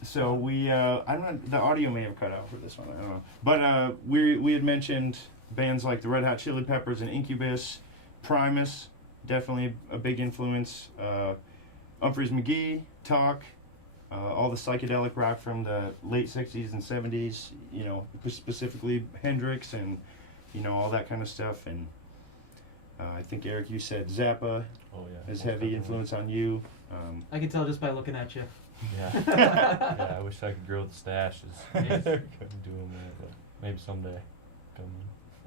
So we, I don't know, the audio may have cut out for this one, I don't know. But we had mentioned bands like the Red Hot Chili Peppers and Incubus, Primus, definitely a big influence. Humphreys McGee, Talk, all the psychedelic rock from the late 60s and 70s, you know, specifically Hendrix and, you know, all that kind of stuff. And I think, Eric, you said Zappa has heavy influence on you. I can tell just by looking at you. Yeah. Yeah, I wish I could grow the stashes. Couldn't do them, but maybe someday.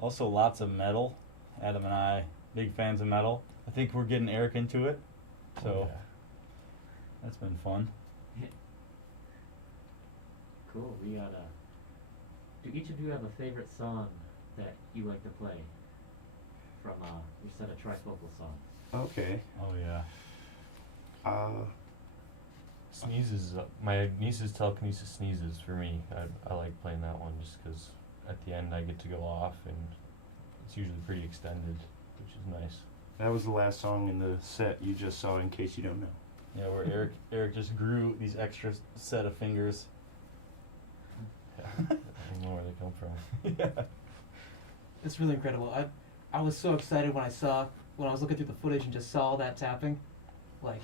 Also, lots of metal. Adam and I, big fans of metal. I think we're getting Eric into it, so that's been fun. Cool. We got do each of you have a favorite song that you like to play from your set of Trifocal songs? Okay. Oh yeah. Sneezes. My niece's telekinesis sneezes for me. I like playing that one just because at the end I get to go off and it's usually pretty extended, which is nice. That was the last song in the set you just saw, in case you don't know. Yeah, where Eric just grew these extra set of fingers. Yeah. I don't know where they come from. Yeah. It's really incredible. I was so excited when I was looking through the footage and just saw all that tapping. Like,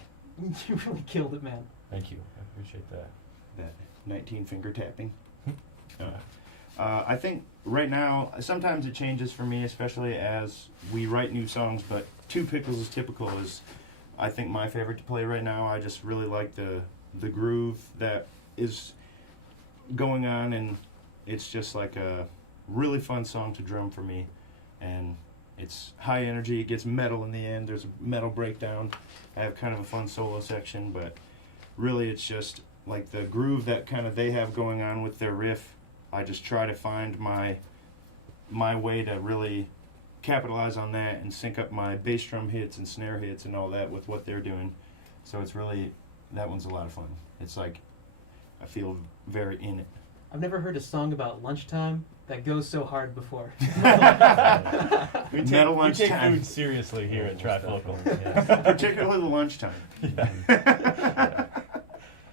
you really killed it, man. Thank you. I appreciate that. That 19 finger tapping. I think right now, sometimes it changes for me, especially as we write new songs, but Two Pickles is Typical is, I think, my favorite to play right now. I just really like the groove that is going on, and it's just like a really fun song to drum for me. And it's high energy, it gets metal in the end, there's a metal breakdown. I have kind of a fun solo section, but really it's just like the groove that kind of they have going on with their riff. I just try to find my way to really capitalize on that and sync up my bass drum hits and snare hits and all that with what they're doing. So it's really, that one's a lot of fun. It's like, I feel very in it. I've never heard a song about lunchtime that goes so hard before. We Metal take lunchtime. food seriously here at Trifocal. Particularly the lunchtime. Yeah.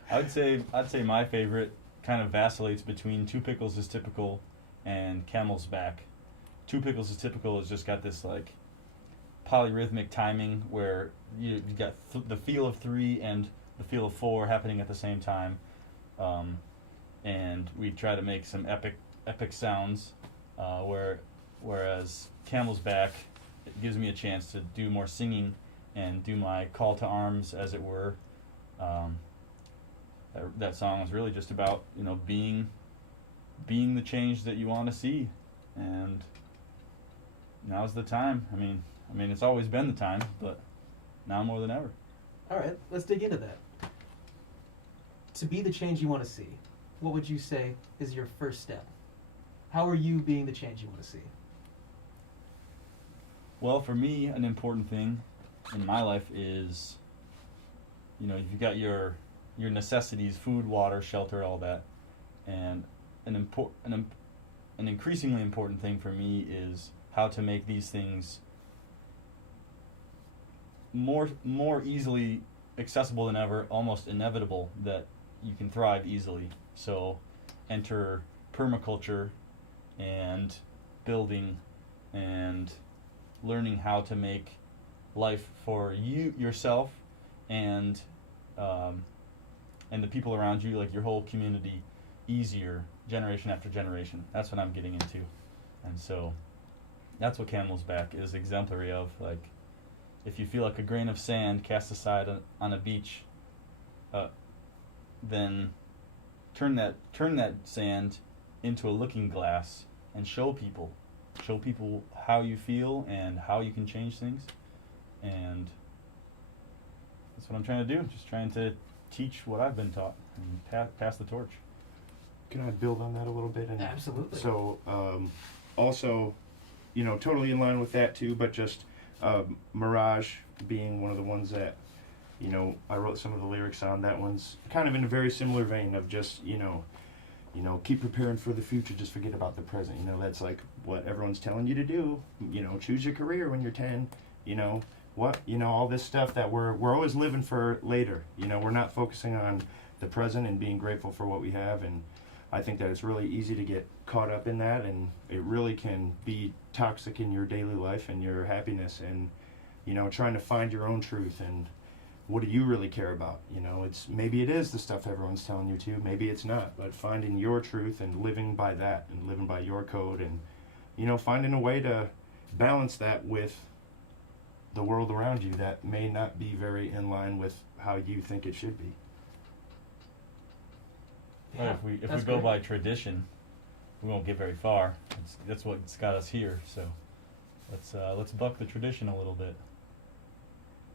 I'd say my favorite kind of vacillates between Two Pickles is Typical and Camel's Back. Two Pickles is Typical has just got this like polyrhythmic timing where you got the feel of 3 and the feel of 4 happening at the same time, and we try to make some epic sounds. Whereas Camel's Back, it gives me a chance to do more singing and do my call to arms, as it were. That song is really just about, you know, being the change that you want to see, and now's the time. I mean, it's always been the time, but now more than ever. All right, let's dig into that. To be the change you want to see, what would you say is your first step? How are you being the change you want to see? Well, for me, an important thing in my life is, you know, you've got your necessities, food, water, shelter, all that, and an increasingly important thing for me is how to make these things more easily accessible than ever, almost inevitable that you can thrive easily. So enter permaculture and building and learning how to make life for yourself and the people around you, like your whole community, easier generation after generation. That's what I'm getting into. And so that's what Camel's Back is exemplary of. Like, if you feel like a grain of sand cast aside on a beach, then turn that sand into a looking glass and show people how you feel and how you can change things. And that's what I'm trying to do. Just trying to teach what I've been taught and pass the torch. Can I build on that a little bit? And Absolutely. So, also, totally in line with that too, but just Mirage being one of the ones that, I wrote some of the lyrics on. That one's kind of in a very similar vein of just, keep preparing for the future, just forget about the present. That's like what everyone's telling you to do. Choose your career when you're 10. All this stuff that we're always living for later. We're not focusing on the present and being grateful for what we have. And I think that it's really easy to get caught up in that, and it really can be toxic in your daily life and your happiness, and trying to find your own truth and what do you really care about. Maybe it is the stuff everyone's telling you to, maybe it's not, but finding your truth and living by that and living by your code, and finding a way to balance that with the world around you that may not be very in line with how you think it should be. Well, if we go by tradition, we won't get very far. That's what's got us here. So let's buck the tradition a little bit.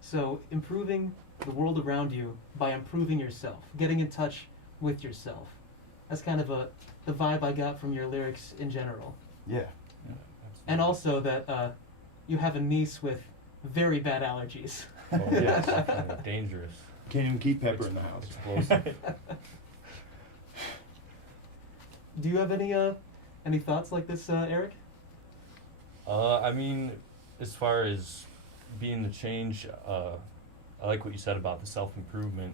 So improving the world around you by improving yourself, getting in touch with yourself. That's kind of the vibe I got from your lyrics in general. Yeah. And also that you have a niece with very bad allergies. Oh yes, dangerous. Can't even keep Pepper in the house. Explosive. Do you have any thoughts like this, Eric? I mean, as far as being the change, I like what you said about the self-improvement.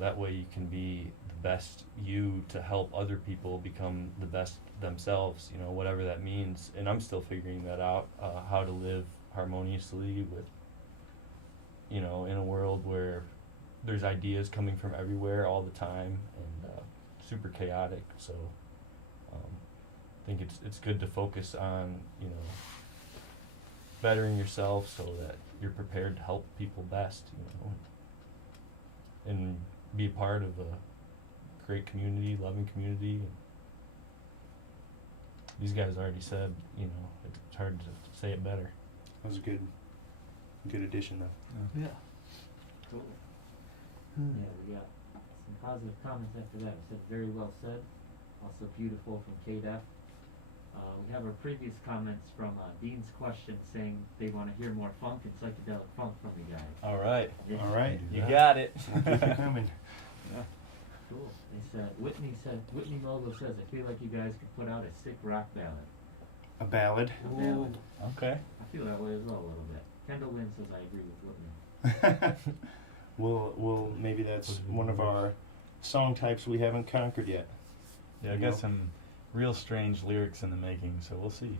That way you can be the best you to help other people become the best themselves, whatever that means. And I'm still figuring that out, how to live harmoniously with, in a world where there's ideas coming from everywhere all the time and super chaotic. So I think it's good to focus on, bettering yourself so that you're prepared to help people best, and be a part of a great community, loving community. And these guys already said, it's hard to say it better. That was a good addition, though. Yeah. Cool. Yeah, we got some positive comments after that. We said very well said. Also beautiful from Kate F. We have our previous comments from Dean's question saying they want to hear more funk and psychedelic funk from you guys. All right. Yeah. All right. You got it. We'll keep it coming. Cool. They said Whitney Mogul says, I feel like you guys could put out a sick rock ballad. A ballad. A ballad. Okay. I feel that way as well a little bit. Kendall Lynn says I agree with Whitney. We'll maybe that's one of our song types we haven't conquered yet. Yeah, I got some real strange lyrics in the making, so we'll see.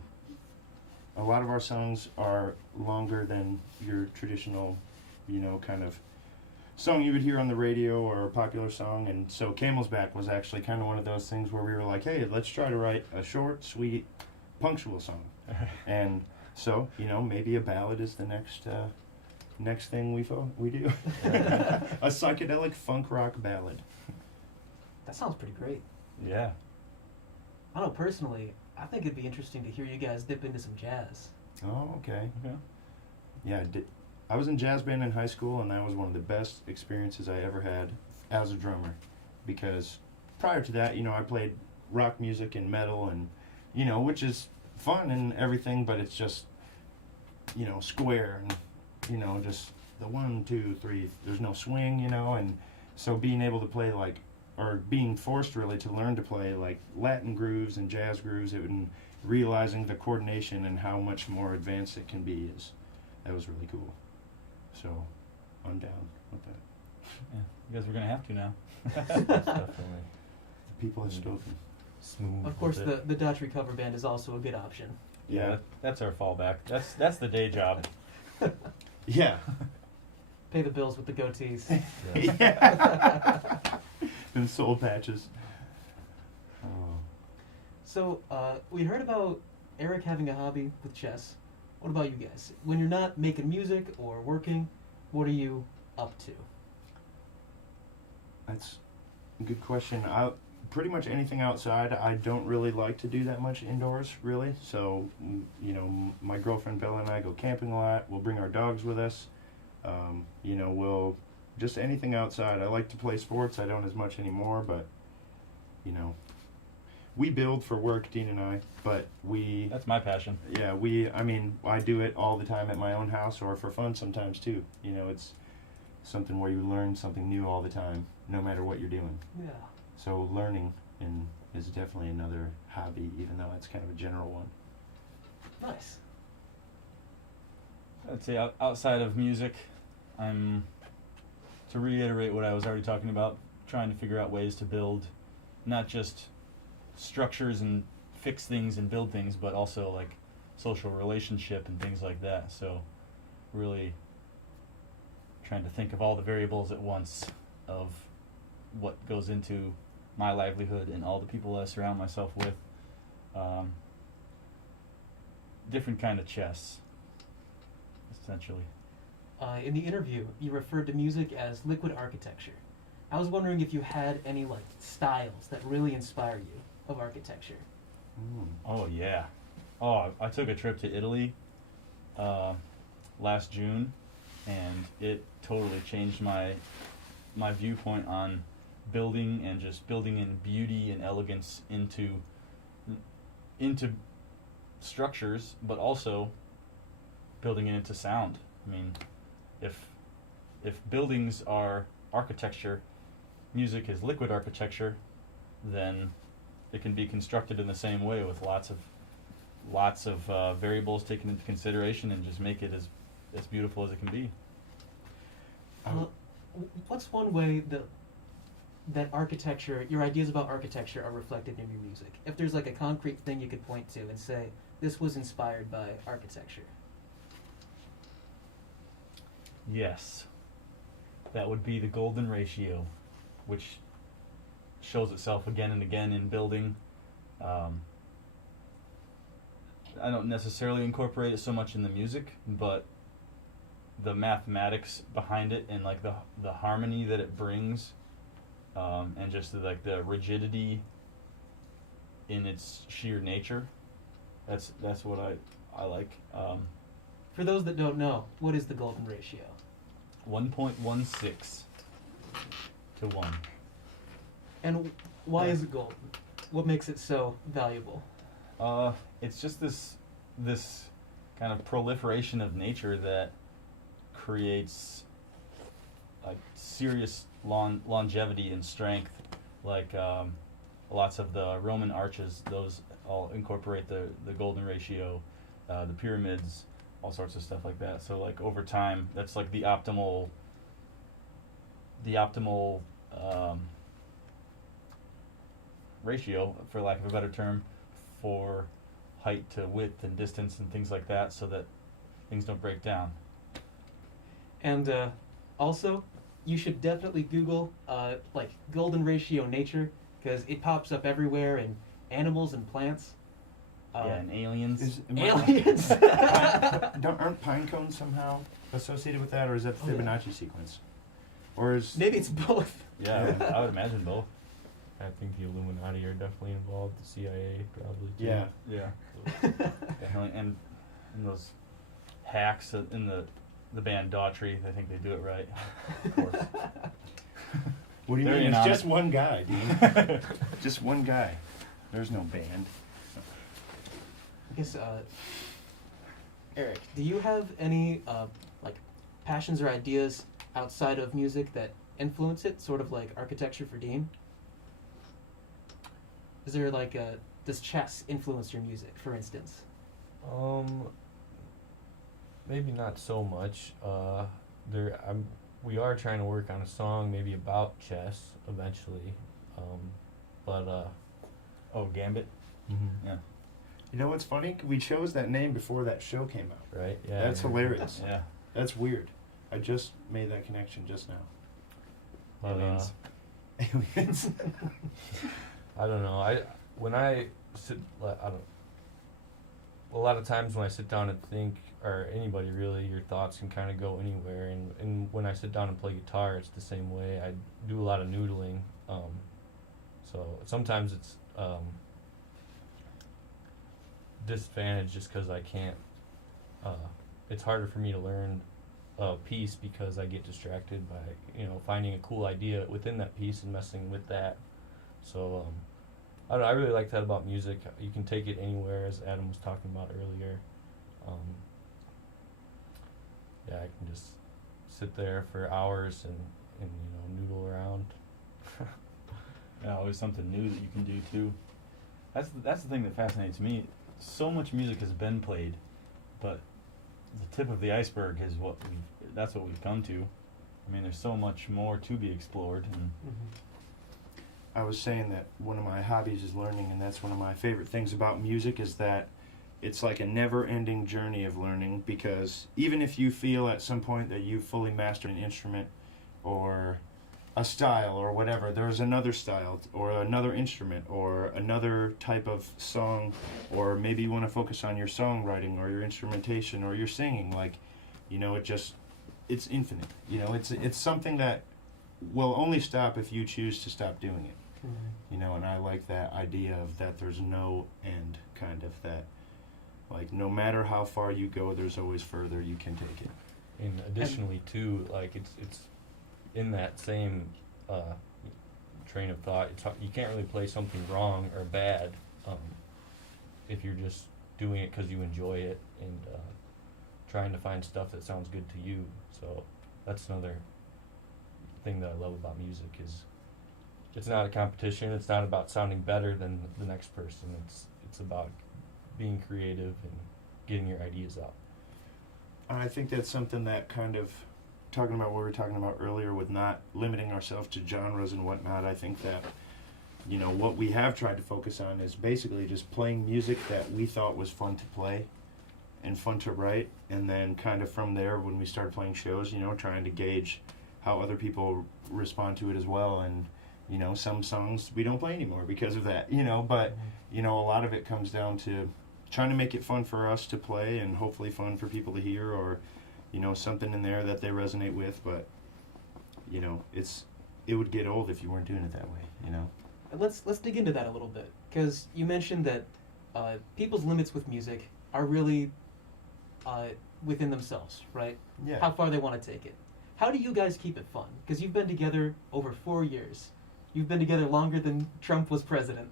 A lot of our songs are longer than your traditional, kind of song you would hear on the radio or a popular song. And so Camel's Back was actually kind of one of those things where we were like, hey, let's try to write a short, sweet, punctual song. And so, maybe a ballad is the next thing we do. A psychedelic funk rock ballad. That sounds pretty great. Yeah. I don't know, personally, I think it'd be interesting to hear you guys dip into some jazz. Oh, okay. Okay. Yeah, I was in jazz band in high school, and that was one of the best experiences I ever had as a drummer. Because prior to that, I played rock music and metal, and which is fun and everything, but it's just square and just the 1, 2, 3. There's no swing, and so being able to play like or being forced really to learn to play like Latin grooves and jazz grooves, and realizing the coordination and how much more advanced it can be that was really cool. So I'm down with that. Yeah, you guys were gonna have to now. Definitely The people have spoken. smooth. Of course, with it. the Daughtry cover band is also a good option. Yeah. That's our fallback. That's the day job. Yeah. Pay the bills with the goatees. Yeah. And soul patches. Oh. So, we heard about Eric having a hobby with chess. What about you guys? When you're not making music or working, what are you up to? That's a good question. Pretty much anything outside. I don't really like to do that much indoors, really. So, my girlfriend Bella and I go camping a lot. We'll bring our dogs with us. We'll just anything outside. I like to play sports. I don't as much anymore, but we build for work, Dean and I. But That's my passion. yeah, I do it all the time at my own house or for fun sometimes too. It's something where you learn something new all the time, no matter what you're doing. Yeah. So learning is definitely another hobby, even though it's kind of a general one. Nice. I'd say outside of music, to reiterate what I was already talking about, trying to figure out ways to build not just structures and fix things and build things, but also like social relationship and things like that. So really trying to think of all the variables at once of what goes into my livelihood and all the people I surround myself with. Different kind of chess, essentially. In the interview, you referred to music as liquid architecture. I was wondering if you had any styles that really inspire you of architecture. Oh yeah. Oh, I took a trip to Italy last June, and it totally changed my viewpoint on building and just building in beauty and elegance into structures, but also building it into sound. I mean, if buildings are architecture, music is liquid architecture, then it can be constructed in the same way with lots of variables taken into consideration and just make it as beautiful as it can be. What's one way that architecture, your ideas about architecture, are reflected in your music? If there's a concrete thing you could point to and say, this was inspired by architecture. Yes, that would be the golden ratio, which shows itself again and again in building. I don't necessarily incorporate it so much in the music, but the mathematics behind it and the harmony that it brings, and just the rigidity in its sheer nature. That's what I like. For those that don't know, what is the golden ratio? 1.16 to 1. And why is it golden? What makes it so valuable? It's just this kind of proliferation of nature that creates serious longevity and strength. Lots of the Roman arches, those all incorporate the golden ratio, the pyramids, all sorts of stuff like that. So over time, that's the optimal ratio, for lack of a better term, for height to width and distance and things like that, so that things don't break down. And also, you should definitely Google golden ratio nature, because it pops up everywhere in animals and plants. And aliens. Aliens. Aren't pine cones somehow associated with that, or is that the Fibonacci sequence? Or is Maybe it's both. Yeah, I would imagine both. I think the Illuminati are definitely involved. The CIA probably too. Yeah. Definitely. And those hacks in the band Daughtry, I think they do it right. Of course. What do you Very mean? It's anonymous. just one guy, Dean. Just one guy. There's no band. I guess, Eric, do you have any passions or ideas outside of music that influence it, sort of like architecture for Dean? Is there like a does chess influence your music, for instance? Maybe not so much. We are trying to work on a song maybe about chess eventually. Oh, Gambit. Mm-hmm. Yeah. You know what's funny? We chose that name before that show came out. Right? Yeah. That's hilarious. Yeah. That's weird. I just made that connection just now. But, Aliens. Aliens. I don't know. A lot of times when I sit down and think, or anybody really, your thoughts can kind of go anywhere. And when I sit down and play guitar, it's the same way. I do a lot of noodling. So sometimes it's disadvantage just because I can't. It's harder for me to learn a piece because I get distracted by finding a cool idea within that piece and messing with that. So I don't know, I really like that about music. You can take it anywhere, as Adam was talking about earlier. Yeah, I can just sit there for hours and noodle around. Yeah, always something new that you can do too. That's the thing that fascinates me. So much music has been played, but the tip of the iceberg is that's what we've come to. I mean, there's so much more to be explored. And I was saying that one of my hobbies is learning, and that's one of my favorite things about music is that it's like a never-ending journey of learning, because even if you feel at some point that you've fully mastered an instrument or a style or whatever, there's another style or another instrument or another type of song, or maybe you want to focus on your songwriting or your instrumentation or your singing. Like, it's infinite. It's something that will only stop if you choose to stop doing it. And I like that idea of that there's no end, kind of, that like no matter how far you go, there's always further you can take it. And additionally too, like it's in that same train of thought, you can't really play something wrong or bad if you're just doing it because you enjoy it and trying to find stuff that sounds good to you. So that's another thing that I love about music is it's not a competition. It's not about sounding better than the next person. It's about being creative and getting your ideas out. I think that's something that kind of, talking about what we were talking about earlier with not limiting ourselves to genres and whatnot, I think that, what we have tried to focus on is basically just playing music that we thought was fun to play and fun to write, and then kind of from there, when we started playing shows, trying to gauge how other people respond to it as well. And, some songs we don't play anymore because of that, but, a lot of it comes down to trying to make it fun for us to play and hopefully fun for people to hear, or something in there that they resonate with. But it would get old if you weren't doing it that way. And let's dig into that a little bit, because you mentioned that people's limits with music are really within themselves, right? Yeah. How far they want to take it. How do you guys keep it fun? Because you've been together over 4 years. You've been together longer than Trump was president.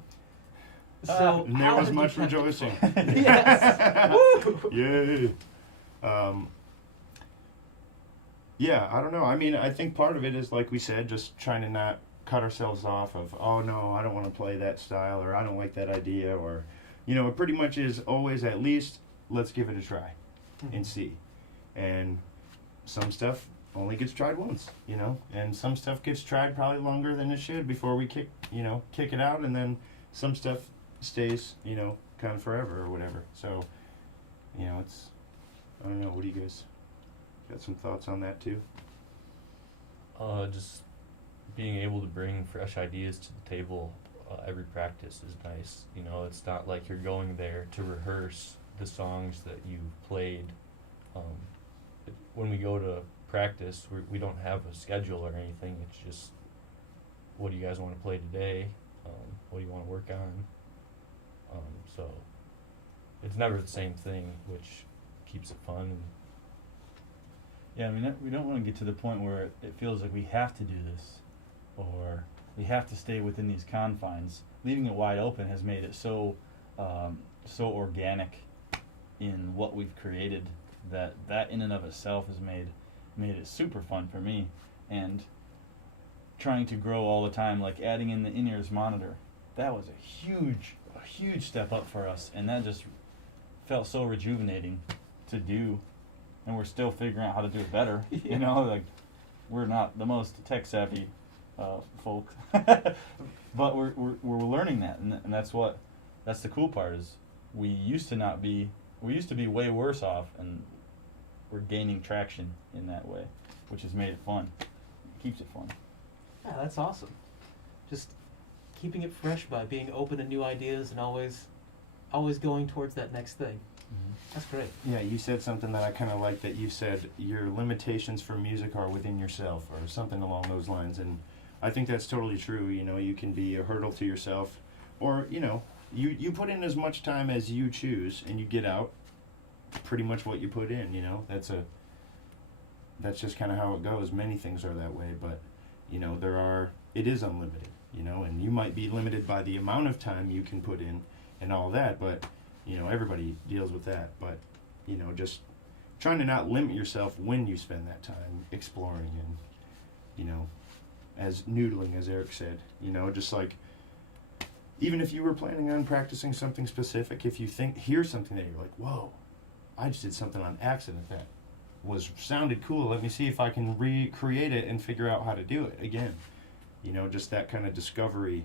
So and there how was have you much kept it rejoicing. fun? Yes. Woo! Yay. Yeah, I don't know. I mean, I think part of it is, like we said, just trying to not cut ourselves off of, oh no, I don't want to play that style, or I don't like that idea, or, it pretty much is always at least, let's give it a try and see. And some stuff only gets tried once, and some stuff gets tried probably longer than it should before we kick it out, and then some stuff stays, kind of forever or whatever. So, it's, I don't know, what do you guys got some thoughts on that too? Just being able to bring fresh ideas to the table every practice is nice. It's not like you're going there to rehearse the songs that you played. When we go to practice, we don't have a schedule or anything. It's just, what do you guys want to play today? What do you want to work on? So it's never the same thing, which keeps it fun. Yeah, I mean, we don't want to get to the point where it feels like we have to do this, or we have to stay within these confines. Leaving it wide open has made it so organic in what we've created that in and of itself has made it super fun for me. And trying to grow all the time, like adding in the in-ears monitor that was a huge step up for us, and that just felt so rejuvenating to do, and we're still figuring out how to do it better. You know, like we're not the most tech savvy folk, but we're learning that, and that's the cool part is we used to be way worse off, and we're gaining traction in that way, which has made it fun. It keeps it fun. Yeah, that's awesome. Just keeping it fresh by being open to new ideas and always going towards that next thing. That's great. Yeah, you said something that I kind of like, that you said your limitations for music are within yourself, or something along those lines, and I think that's totally true. You know, you can be a hurdle to yourself, or, you know, you put in as much time as you choose, and you get out pretty much what you put in, you know. That's just kind of how it goes. Many things are that way, but, you know, it is unlimited, you know, and you might be limited by the amount of time you can put in and all that, but, you know, everybody deals with that. But, you know, just trying to not limit yourself when you spend that time exploring and, you know, as noodling, as Eric said, you know, just like, even if you were planning on practicing something specific, if you hear something that you're like, whoa, I just did something on accident that sounded cool, let me see if I can recreate it and figure out how to do it again. You know, just that kind of discovery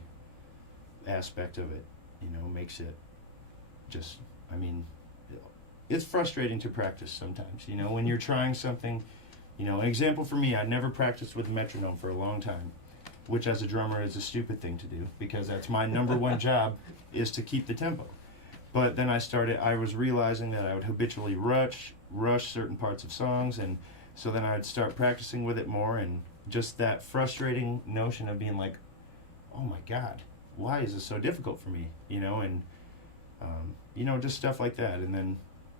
aspect of it, you know, makes it just, I mean, it's frustrating to practice sometimes, you know, when you're trying something. You know, an example for me, I never practiced with a metronome for a long time, which as a drummer is a stupid thing to do, because that's my number one job, is to keep the tempo. But then I was realizing that I would habitually rush certain parts of songs, and so then I'd start practicing with it more, and just that frustrating notion of being like, oh my God, why is this so difficult for me? You know, and, you know, just stuff like that. And then,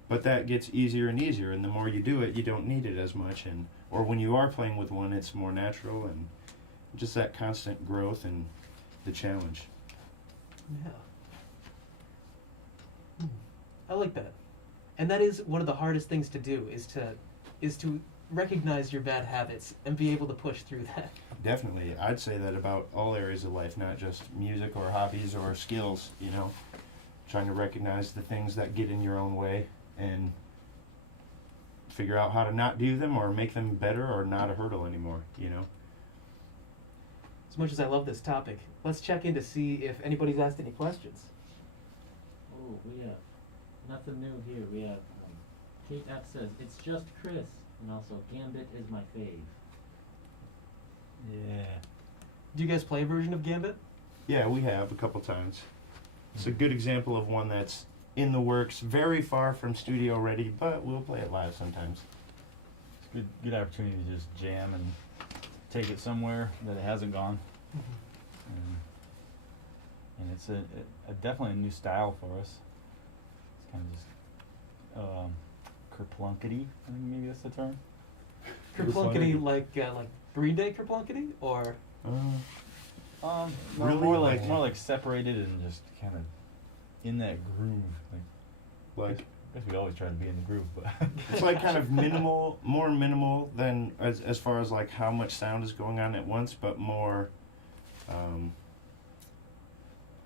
but that gets easier and easier, and the more you do it, you don't need it as much, or when you are playing with one, it's more natural, and just that constant growth and the challenge. Yeah. I like that. And that is one of the hardest things to do, is to recognize your bad habits and be able to push through that. Definitely. I'd say that about all areas of life, not just music or hobbies or skills, you know. Trying to recognize the things that get in your own way and figure out how to not do them or make them better or not a hurdle anymore, you know. As much as I love this topic, let's check in to see if anybody's asked any questions. Oh, we have nothing new here. We have Kate F says, it's just Chris, and also Gambit is my fave. Yeah. Do you guys play a version of Gambit? Yeah, we have a couple times. It's a good example of one that's in the works, very far from studio ready, but we'll play it live sometimes. It's a good opportunity to just jam and take it somewhere that it hasn't gone. And it's definitely a new style for us. It's kind of just kerplunkety, I think maybe that's the term. Kerplunkety, like Green Day kerplunkety, or? Really? more like separated and just kind of in that groove. Like I guess we always try to be in the groove, but it's like kind of minimal, more minimal than as far as like how much sound is going on at once, but more, I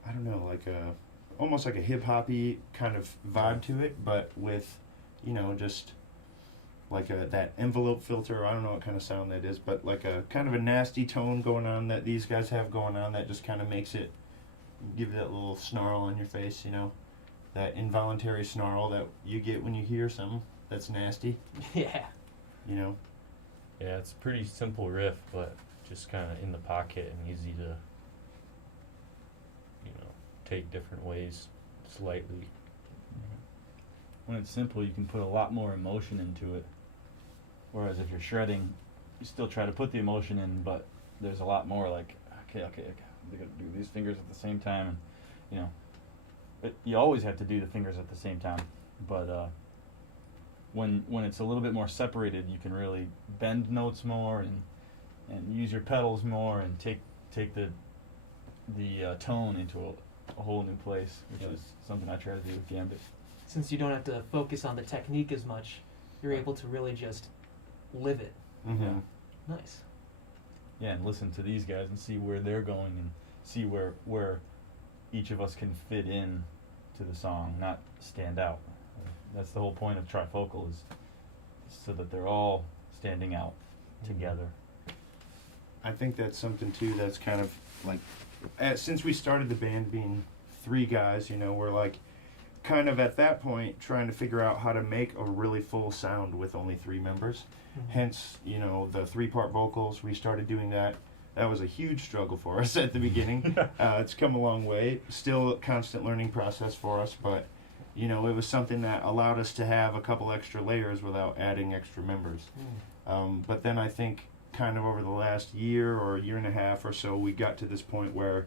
don't know, like almost like a hip hoppy kind of vibe to it, but with, you know, just like that envelope filter. I don't know what kind of sound that is, but like a kind of a nasty tone going on that these guys have going on that just kind of makes it give you that little snarl on your face, you know, that involuntary snarl that you get when you hear something that's nasty. Yeah. You know. Yeah, it's a pretty simple riff, but just kind of in the pocket and easy to, you know, take different ways slightly. when it's simple, you can put a lot more emotion into it. Whereas if you're shredding, you still try to put the emotion in, but there's a lot more like, okay, they gotta do these fingers at the same time, and you know, you always have to do the fingers at the same time. But when it's a little bit more separated, you can really bend notes more and use your pedals more and take the tone into a whole new place, which is something I try to do with Gambit. Since you don't have to focus on the technique as much, you're able to really just live it. Mm-hmm. Nice. Yeah, and listen to these guys and see where they're going and see where each of us can fit in to the song, not stand out. That's the whole point of Trifocal, is so that they're all standing out together. I think that's something too that's kind of like, since we started the band being 3 guys, you know, we're like kind of at that point trying to figure out how to make a really full sound with only 3 members. Hence, you know, the 3-part vocals. We started doing that. That was a huge struggle for us at the beginning. It's come a long way. Still a constant learning process for us, but you know, it was something that allowed us to have a couple extra layers without adding extra members. But then I think kind of over the last year or year and a half or so, we got to this point where,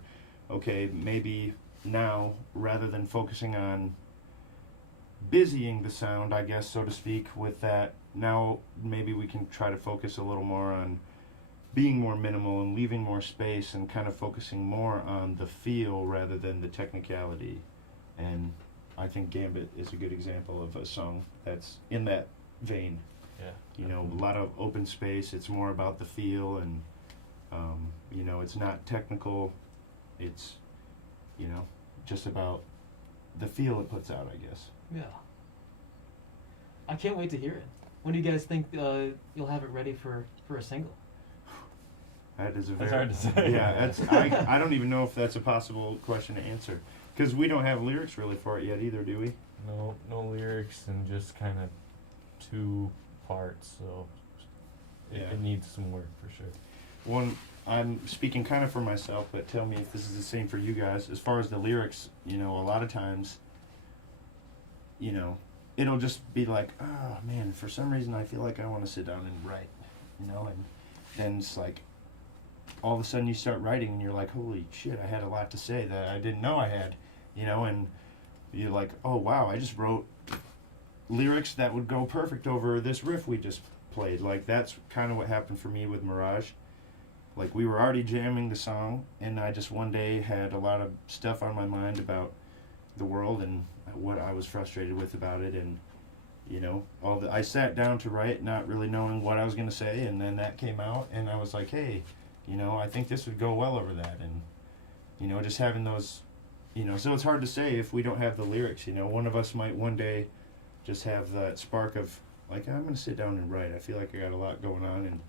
okay, maybe now, rather than focusing on busying the sound, I guess, so to speak, with that, now maybe we can try to focus a little more on being more minimal and leaving more space and kind of focusing more on the feel rather than the technicality. And I think Gambit is a good example of a song that's in that vein. Yeah. You know, a lot of open space. It's more about the feel, and you know, it's not technical. It's, you know, just about the feel it puts out, I guess. Yeah. I can't wait to hear it. When do you guys think you'll have it ready for a single? That is a That's very hard to say. Yeah, that's I don't even know if that's a possible question to answer, because we don't have lyrics really for it yet either, do we? No lyrics and just kind of 2 parts, so it needs some work for sure. One, I'm speaking kind of for myself, but tell me if this is the same for you guys. As far as the lyrics, you know, a lot of times, you know, it'll just be like, oh man, for some reason I feel like I want to sit down and write, you know, and then it's like, all of a sudden you start writing and you're like, holy shit, I had a lot to say that I didn't know I had, you know, and you're like, oh wow, I just wrote lyrics that would go perfect over this riff we just played. Like, that's kind of what happened for me with Mirage. Like, we were already jamming the song, and I just one day had a lot of stuff on my mind about the world and what I was frustrated with about it, and you know, I sat down to write not really knowing what I was going to say, and then that came out, and I was like, hey, you know, I think this would go well over that. And you know, just having those, you know, so it's hard to say if we don't have the lyrics. You know, one of us might one day just have that spark of like, I'm going to sit down and write. I feel like I got a lot going on, and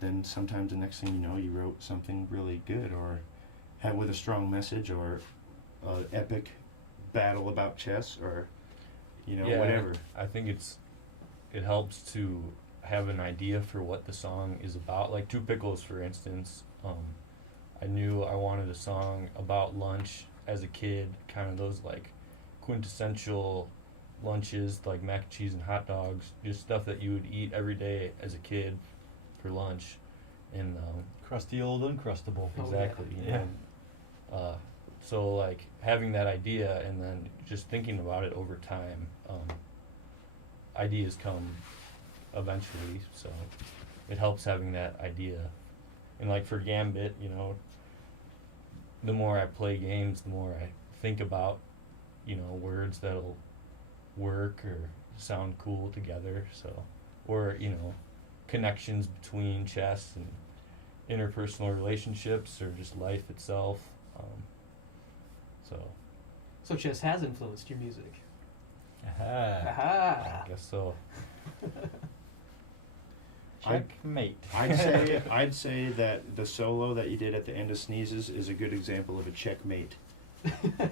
then sometimes the next thing you know, you wrote something really good, or had with a strong message, or an epic battle about chess, or you know, whatever. I think it helps to have an idea for what the song is about. Like Two Pickles, for instance. I knew I wanted a song about lunch as a kid, kind of those like quintessential lunches, like mac and cheese and hot dogs, just stuff that you would eat every day as a kid for lunch. And Crusty old Uncrustable. exactly. Yeah. You know, so like having that idea and then just thinking about it over time, ideas come eventually, so it helps having that idea. And like for Gambit, you know, the more I play games, the more I think about, you know, words that'll work or sound cool together, so, or, you know, connections between chess and interpersonal relationships or just life itself. So chess has influenced your music. Aha. Aha! I guess so. Checkmate. I'd say that the solo that you did at the end of Sneezes is a good example of a checkmate.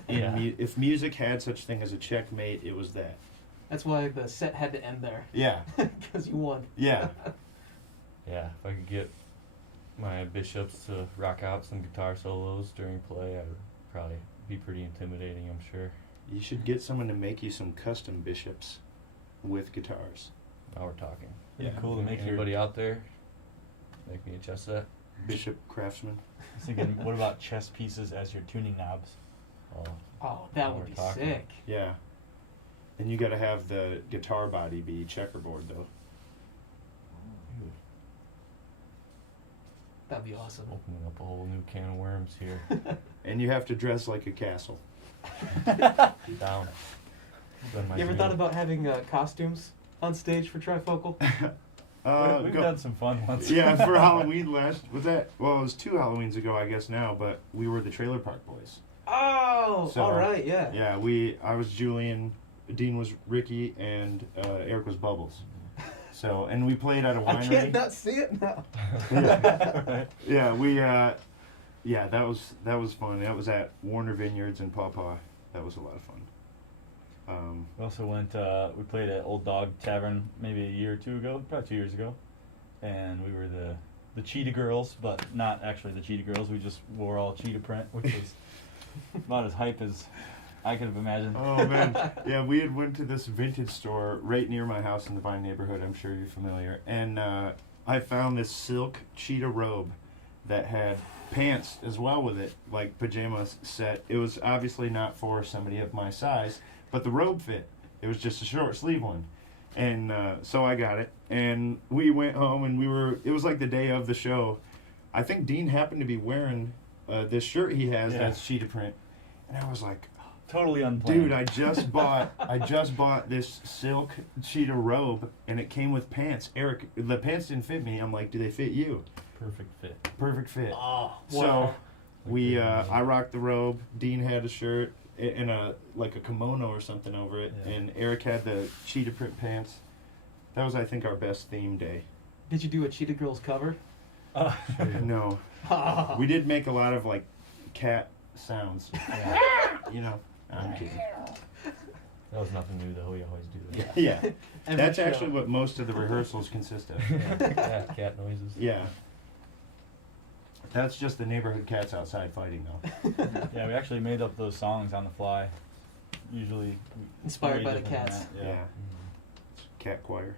Yeah. If music had such thing as a checkmate, it was that. That's why the set had to end there. Yeah. Because you won. Yeah. Yeah, if I could get my bishops to rock out some guitar solos during play, I would probably be pretty intimidating, I'm sure. You should get someone to make you some custom bishops with guitars. Now we're talking. Yeah, cool to make Anybody out there? Make me a chess set? Bishop craftsman. I was thinking, what about chess pieces as your tuning knobs? Oh, that Now would we're be talking. sick. Yeah. And you gotta have the guitar body be checkerboard though. That'd be awesome. Opening up a whole new can of worms here. And you have to dress like a castle. Down. Been my You ever dream. thought about having costumes on stage for Trifocal? We've done some fun ones. Yeah, for Halloween it was 2 Halloweens ago, I guess now, but we were the Trailer Park Boys. Oh, So, all right, yeah. Yeah, I was Julian, Dean was Ricky, and Eric was Bubbles. So, and we played at a winery. I can't not see it now. Yeah, that was fun. That was at Warner Vineyards in Paw Paw. That was a lot of fun. We also went. We played at Old Dog Tavern maybe a year or two ago, probably 2 years ago, and we were the Cheetah Girls, but not actually the Cheetah Girls. We just wore all cheetah print, which was about as hype as I could have imagined. Oh man, yeah, we had went to this vintage store right near my house in the Vine neighborhood. I'm sure you're familiar. And I found this silk cheetah robe that had pants as well with it, like pajamas set. It was obviously not for somebody of my size, but the robe fit. It was just a short sleeve one. And so I got it, and we went home, and it was like the day of the show. I think Dean happened to be wearing this shirt he has that's cheetah print, and I was like, totally unplanned. dude, I just bought this silk cheetah robe, and it came with pants. Eric, the pants didn't fit me. I'm like, do they fit you? Perfect fit. Oh, So I rocked the robe. Dean had a shirt and a kimono or something over it, and Eric had the cheetah print pants. That was, I think, our best theme day. Did you do a Cheetah Girls cover? No. We did make a lot of like cat sounds. You know, I'm kidding. That was nothing new though. We always do that. Yeah. Every That's show. actually what most of the rehearsals consist of. Cat noises. Yeah. That's just the neighborhood cats outside fighting, though. Yeah, we actually made up those songs on the fly. Usually Inspired way by the different than cats. that, Yeah. Cat choir.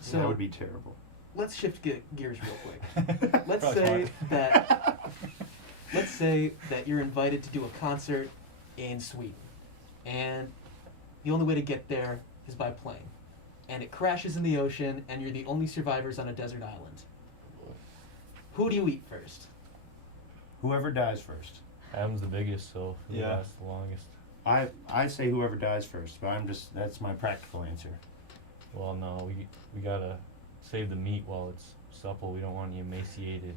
So that would be terrible. let's shift gears real quick. Let's Probably say that you're invited to do a concert in Sweden, and the only way to get there is by plane, and it crashes in the ocean, and you're the only survivors on a desert island. Who do you eat first? Whoever dies first. Adam's the biggest, so he Yeah. lasts the longest. I say whoever dies first, but that's my practical answer. Well, no, we gotta save the meat while it's supple. We don't want you emaciated.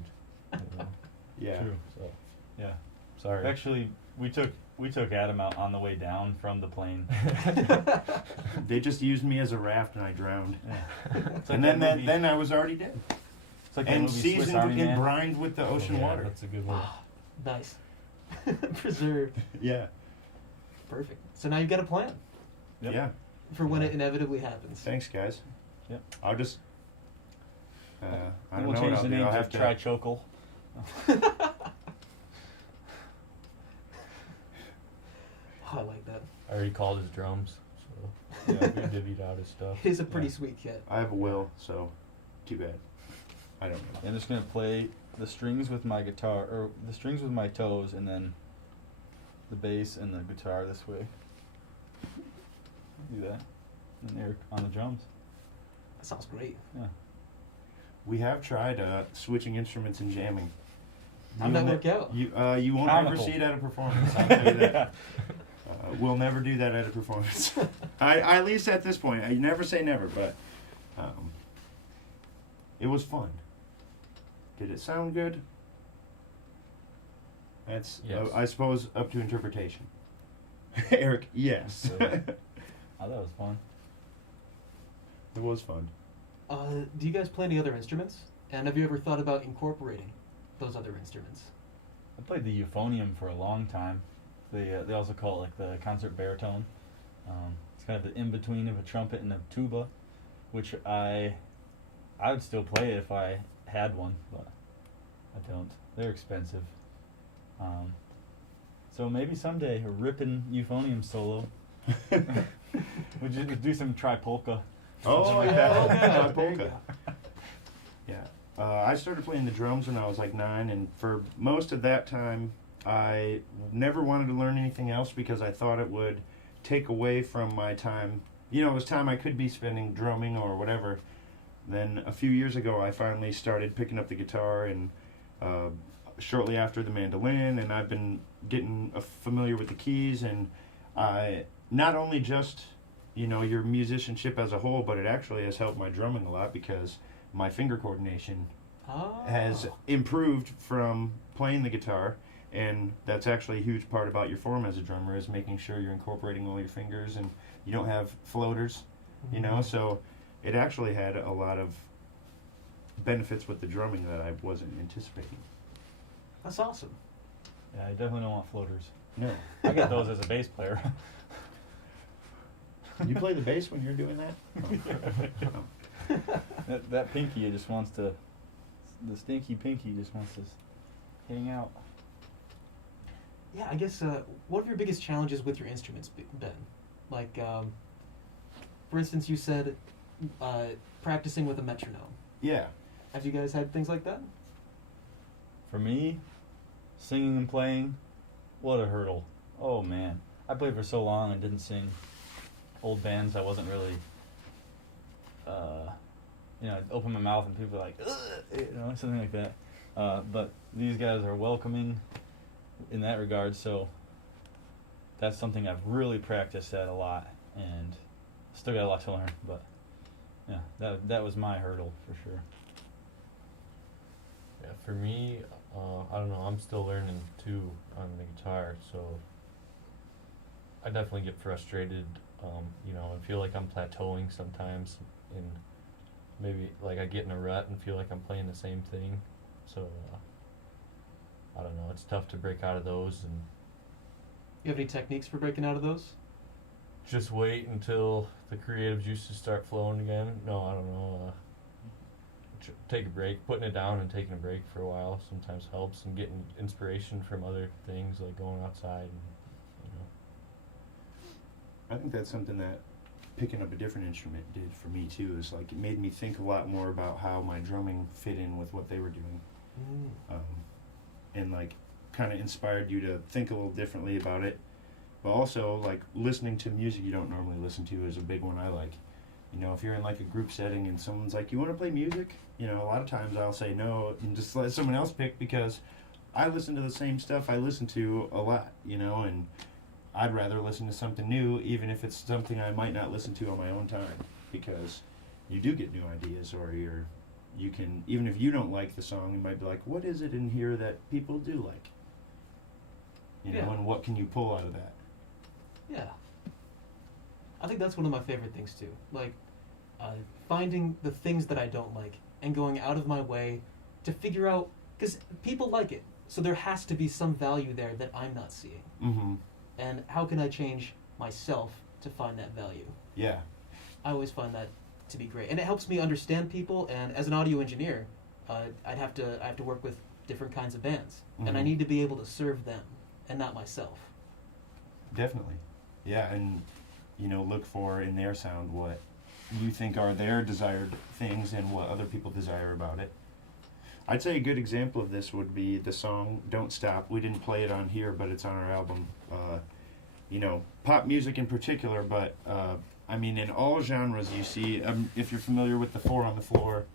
You know? Yeah. True. So, Yeah. sorry. Actually, we took Adam out on the way down from the plane. They just used me as a raft and I drowned. Yeah. It's like And that then movie- then I was already dead. it's like that And movie Swiss seasoned Army and Man. brined with the ocean yeah, water. That's a good one. Nice. Preserved. Yeah. Perfect. So now you've got a plan Yep. Yeah. for when it inevitably happens. Thanks, guys. Yep. I'll just. I And don't we'll know what change I'll the do. name I'll to have to. Trifocal. Oh, I like that. I already called his drums, so yeah, we divvied out his stuff. It is a pretty Yeah. sweet kit. I have a will, so too bad. I don't know. I'm just gonna play the strings with my guitar, or the strings with my toes, and then the bass and the guitar this way. Do that, and Eric on the drums. That sounds great. Yeah. We have tried switching instruments and jamming. How'd that work out? You won't ever Comical. see it at a performance. I'll tell you that. Yeah. We'll never do that at a performance. I at least at this point. I never say never, but it was fun. Did it sound good? That's Yes. I suppose up to interpretation. Eric, yes. So- Oh, that was fun. It was fun. Do you guys play any other instruments? And have you ever thought about incorporating those other instruments? I played the euphonium for a long time. They also call it like the concert baritone. It's kind of the in between of a trumpet and a tuba, which I would still play if I had one, but I don't. They're expensive. So maybe someday a ripping euphonium solo. We'd just do some tripolka. Oh Yeah, yeah, okay, there you polka. go. Yeah, I started playing the drums when I was like 9, and for most of that time, I never wanted to learn anything else because I thought it would take away from my time. You know, it was time I could be spending drumming or whatever. Then a few years ago, I finally started picking up the guitar, and shortly after the mandolin, and I've been getting familiar with the keys, and I not only just, you know, your musicianship as a whole, but it actually has helped my drumming a lot because my finger coordination Oh. has improved from playing the guitar, And that's actually a huge part about your form as a drummer, is making sure you're incorporating all your fingers and you don't have floaters, you know. So it actually had a lot of benefits with the drumming that I wasn't anticipating. That's awesome. Yeah, I definitely don't want floaters. No. I get those as a bass player. You play the bass when you're doing that? That pinky just wants to, the stinky pinky just wants to hang out. Yeah, I guess what are your biggest challenges with your instruments been? Like, for instance, you said practicing with a metronome. Yeah. Have you guys had things like that? For me, singing and playing, what a hurdle. Oh man, I played for so long and didn't sing. Old bands, I wasn't really, I'd open my mouth and people are like, ugh, something like that. But these guys are welcoming in that regard, so that's something I've really practiced at a lot, and still got a lot to learn. But yeah, that was my hurdle for sure. Yeah, for me, I don't know, I'm still learning too on the guitar, so I definitely get frustrated, and feel like I'm plateauing sometimes, and maybe like I get in a rut and feel like I'm playing the same thing, so I don't know, it's tough to break out of those. And You have any techniques for breaking out of those? just wait until the creative juices start flowing again. No, I don't know, take a break, putting it down and taking a break for a while sometimes helps, and getting inspiration from other things like going outside and, I think that's something that picking up a different instrument did for me too. Is like it made me think a lot more about how my drumming fit in with what they were doing, and like kind of inspired you to think a little differently about it. But also like listening to music you don't normally listen to is a big one I like. If you're in like a group setting and someone's like, "You want to play music?" A lot of times I'll say no and just let someone else pick, because I listen to the same stuff I listen to a lot, and I'd rather listen to something new, even if it's something I might not listen to on my own time, because you do get new ideas, or you can, even if you don't like the song, you might be like, what is it in here that people do like? And what can you pull out of that? Yeah. I think that's one of my favorite things too. Like, finding the things that I don't like and going out of my way to figure out, because people like it, so there has to be some value there that I'm not seeing. Mm-hmm. And how can I change myself to find that value? Yeah. I always find that to be great, and it helps me understand people. And as an audio engineer, I have to work with different kinds of bands, and I need to be able to serve them and not myself. Definitely. Yeah, and look for in their sound what you think are their desired things and what other people desire about it. I'd say a good example of this would be the song "Don't Stop." We didn't play it on here, but it's on our album. Pop music in particular, but in all genres you see, if you're familiar with the 4 on the floor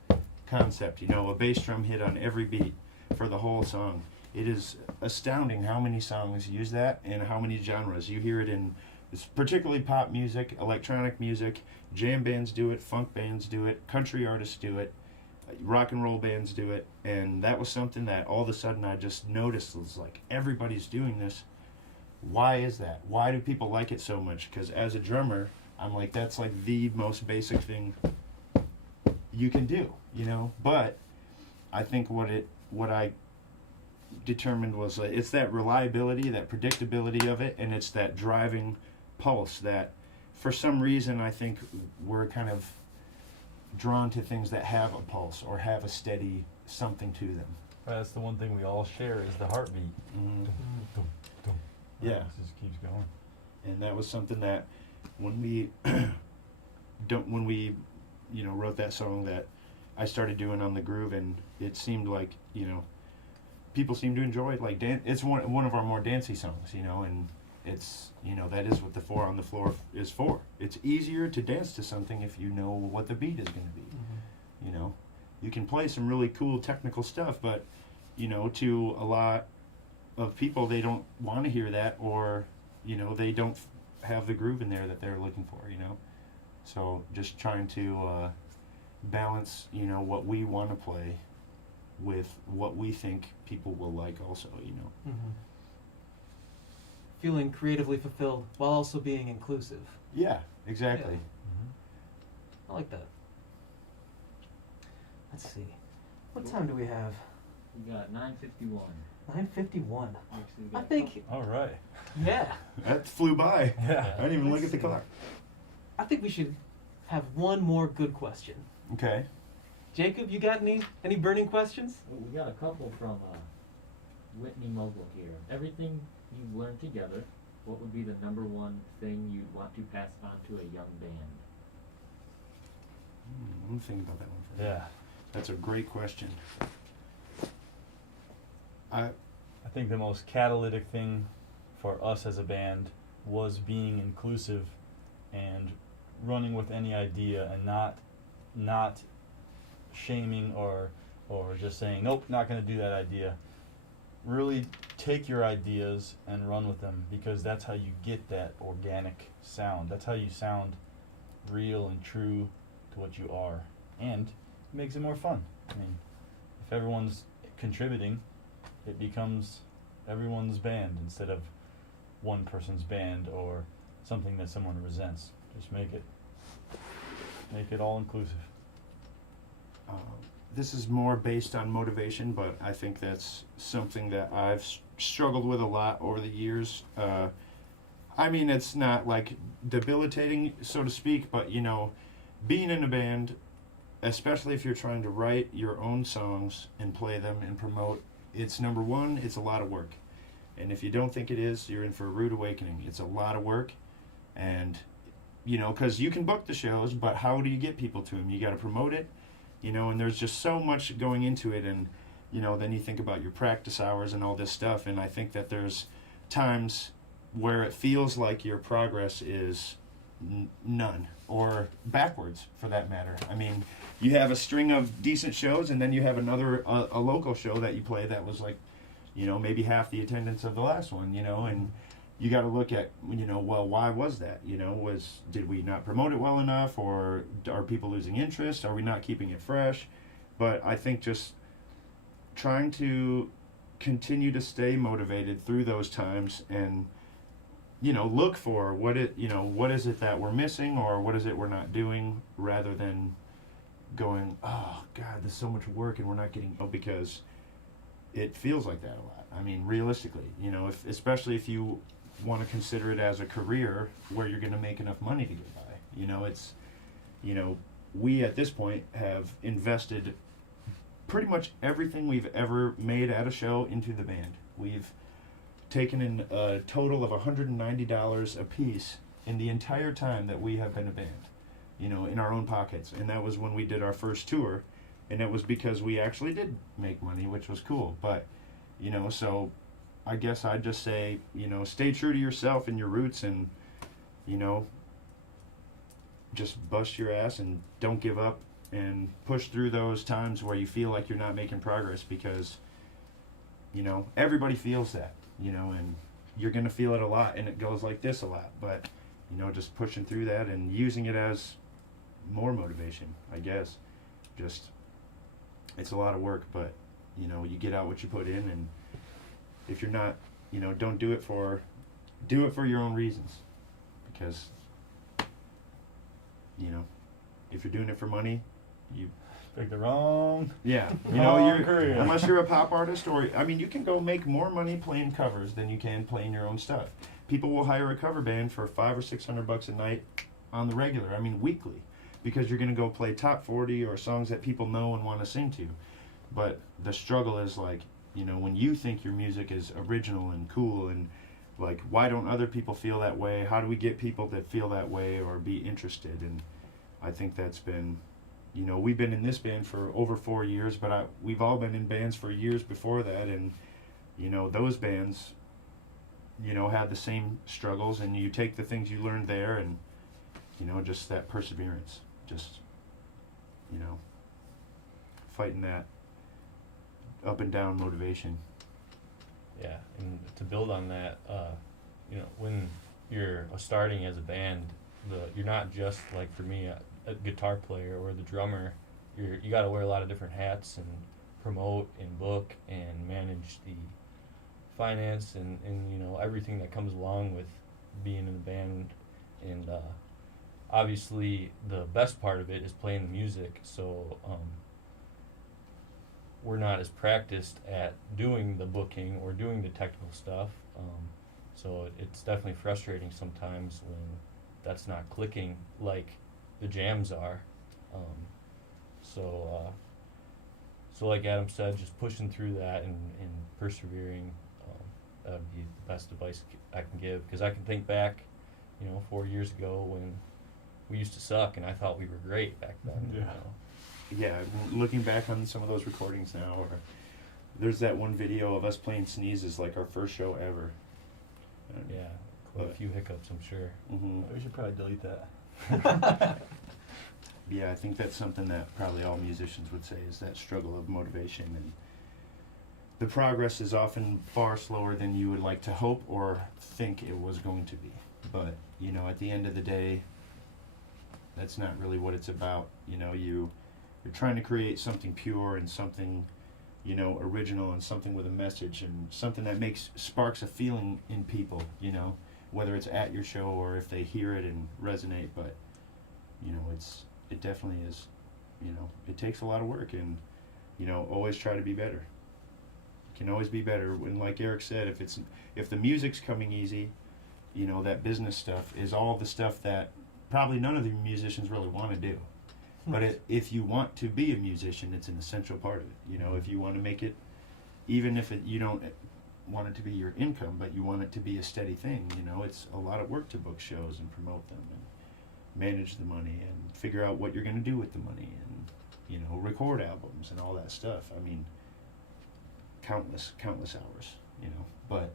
concept, a bass drum hit on every beat for the whole song. It is astounding how many songs use that and how many genres. You hear it in particularly pop music, electronic music, jam bands do it, funk bands do it, country artists do it, rock and roll bands do it, and that was something that all of a sudden I just noticed was like, everybody's doing this. Why is that? Why do people like it so much? Because as a drummer, I'm like, that's like the most basic thing you can do, But I think what I determined was it's that reliability, that predictability of it, and it's that driving pulse that, for some reason, I think we're kind of drawn to things that have a pulse or have a steady something to them. That's the one thing we all share is the heartbeat. Mm-hmm. Dum, dum. Yeah. It just keeps going. And that was something that when we wrote that song, that I started doing on the groove, and it seemed like people seem to enjoy it. Like it's one of our more dancey songs, and it's that is what the 4 on the floor is for. It's easier to dance to something if you know what the beat is going to be. You can play some really cool technical stuff, but to a lot of people, they don't want to hear that, or they don't have the groove in there that they're looking for. So just trying to balance what we want to play with what we think people will like also. feeling creatively fulfilled while also being inclusive. Yeah, exactly. I like that. Let's see. What time do we have? We got 9:51. 9:51. Actually, we I got a think, All right. yeah. That flew by. Yeah. I didn't even look Let's at the see. clock. I think we should have one more good question. Okay. Jacob, you got any burning questions? Well, we got a couple from Whitney Mogul here. Everything you've learned together, what would be the number one thing you'd want to pass on to a young band? Let me think about that one for a Yeah. That's a great question. I I think the most catalytic thing for us as a band was being inclusive and running with any idea and not shaming or just saying nope, not going to do that idea. Really take your ideas and run with them, because that's how you get that organic sound. That's how you sound real and true to what you are, and it makes it more fun. I mean, if everyone's contributing, it becomes everyone's band instead of one person's band or something that someone resents. Just make it all inclusive. This is more based on motivation, but I think that's something that I've struggled with a lot over the years. I mean, it's not like debilitating, so to speak, but you know, being in a band, especially if you're trying to write your own songs and play them and promote, it's number one, it's a lot of work. And if you don't think it is, you're in for a rude awakening. It's a lot of work, and you know, because you can book the shows, but how do you get people to them? You got to promote it. You know, and there's just so much going into it, and you know, then you think about your practice hours and all this stuff, and I think that there's times where it feels like your progress is none, or backwards for that matter. I mean, you have a string of decent shows, and then you have another a local show that you play that was like, you know, maybe half the attendance of the last one, you know, and you got to look at, you know, well, why was that? You know, did we not promote it well enough, or are people losing interest? Are we not keeping it fresh? But I think just trying to continue to stay motivated through those times, and you know, look for what is it that we're missing, or what is it we're not doing, rather than going, oh God, there's so much work and we're not getting, because it feels like that a lot. I mean, realistically, you know, especially if you want to consider it as a career where you're going to make enough money to get by. You know, it's, you know, we at this point have invested pretty much everything we've ever made at a show into the band. We've taken in a total of $190 a piece in the entire time that we have been a band, you know, in our own pockets. And that was when we did our first tour, and it was because we actually did make money, which was cool. But, you know, so I guess I'd just say, you know, stay true to yourself and your roots, and, you know, just bust your ass and don't give up, and push through those times where you feel like you're not making progress, because, you know, everybody feels that, you know, and you're going to feel it a lot, and it goes like this a lot. But, you know, just pushing through that and using it as more motivation, I guess. Just, it's a lot of work, but, you know, you get out what you put in, and if you're not, you know, don't do it for your own reasons, because, you know, if you're doing it for money, you Pick the wrong. Yeah, you know, wrong career. unless you're a pop artist, or I mean, you can go make more money playing covers than you can playing your own stuff. People will hire a cover band for $500 or $600 a night on the regular. I mean, weekly, because you're going to go play top 40 or songs that people know and want to sing to. But the struggle is, like, you know, when you think your music is original and cool, and like, why don't other people feel that way? How do we get people that feel that way or be interested? And I think that's been, you know, we've been in this band for over 4 years, but we've all been in bands for years before that, and, you know, those bands, you know, had the same struggles, and you take the things you learned there, and, you know, just that perseverance, just, you know, fighting that up and down motivation. Yeah, and to build on that, you know, when you're starting as a band, you're not just, like, for me, a guitar player or the drummer. You got to wear a lot of different hats and promote and book and manage the finance and everything that comes along with being in a band. And obviously the best part of it is playing the music, so we're not as practiced at doing the booking or doing the technical stuff, so it's definitely frustrating sometimes when that's not clicking like the jams are. So like Adam said, just pushing through that and persevering, that would be the best advice I can give, because I can think back 4 years ago when we used to suck and I thought we were great back then. Yeah, looking back on some of those recordings now, or there's that one video of us playing Sneezes, like our first show ever. Yeah, quite a few hiccups, I'm sure. Mm-hmm. We should probably delete that. Yeah, I think that's something that probably all musicians would say, is that struggle of motivation, and the progress is often far slower than you would like to hope or think it was going to be. But, at the end of the day, that's not really what it's about. You're trying to create something pure and something, original, and something with a message, and something that sparks a feeling in people, whether it's at your show or if they hear it and resonate. But, it definitely is, it takes a lot of work, and, always try to be better. You can always be better. And like Eric said, if the music's coming easy, that business stuff is all the stuff that probably none of the musicians really want to do. But if you want to be a musician, it's an essential part of it. If you want to make it, even if you don't want it to be your income, but you want it to be a steady thing, it's a lot of work to book shows and promote them and manage the money and figure out what you're going to do with the money and, record albums and all that stuff. I mean, countless hours, but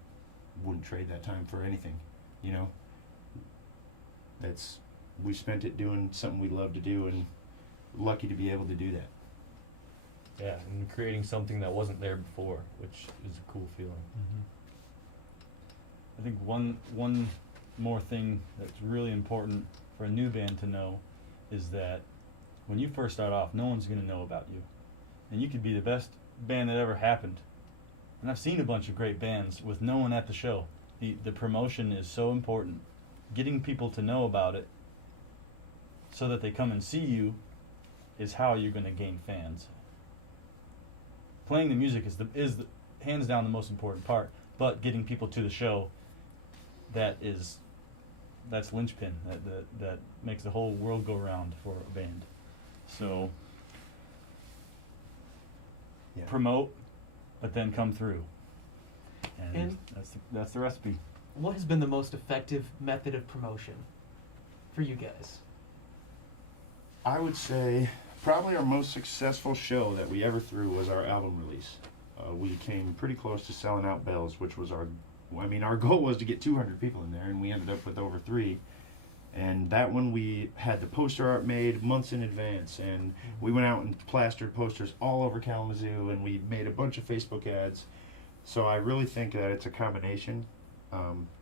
wouldn't trade that time for anything, we spent it doing something we love to do, and lucky to be able to do that. Yeah, and creating something that wasn't there before, which is a cool feeling. I think one more thing that's really important for a new band to know is that when you first start off, no one's going to know about you. And you could be the best band that ever happened. And I've seen a bunch of great bands with no one at the show. The promotion is so important. Getting people to know about it so that they come and see you is how you're going to gain fans. Playing the music is the hands down the most important part, but getting people to the show, that's linchpin that makes the whole world go round for a band. So promote, but then come through, and that's the recipe. What has been the most effective method of promotion for you guys? I would say probably our most successful show that we ever threw was our album release. We came pretty close to selling out Bells, which was our goal was to get 200 people in there, and we ended up with over 3. And that one, we had the poster art made months in advance, and we went out and plastered posters all over Kalamazoo, and we made a bunch of Facebook ads. So I really think that it's a combination.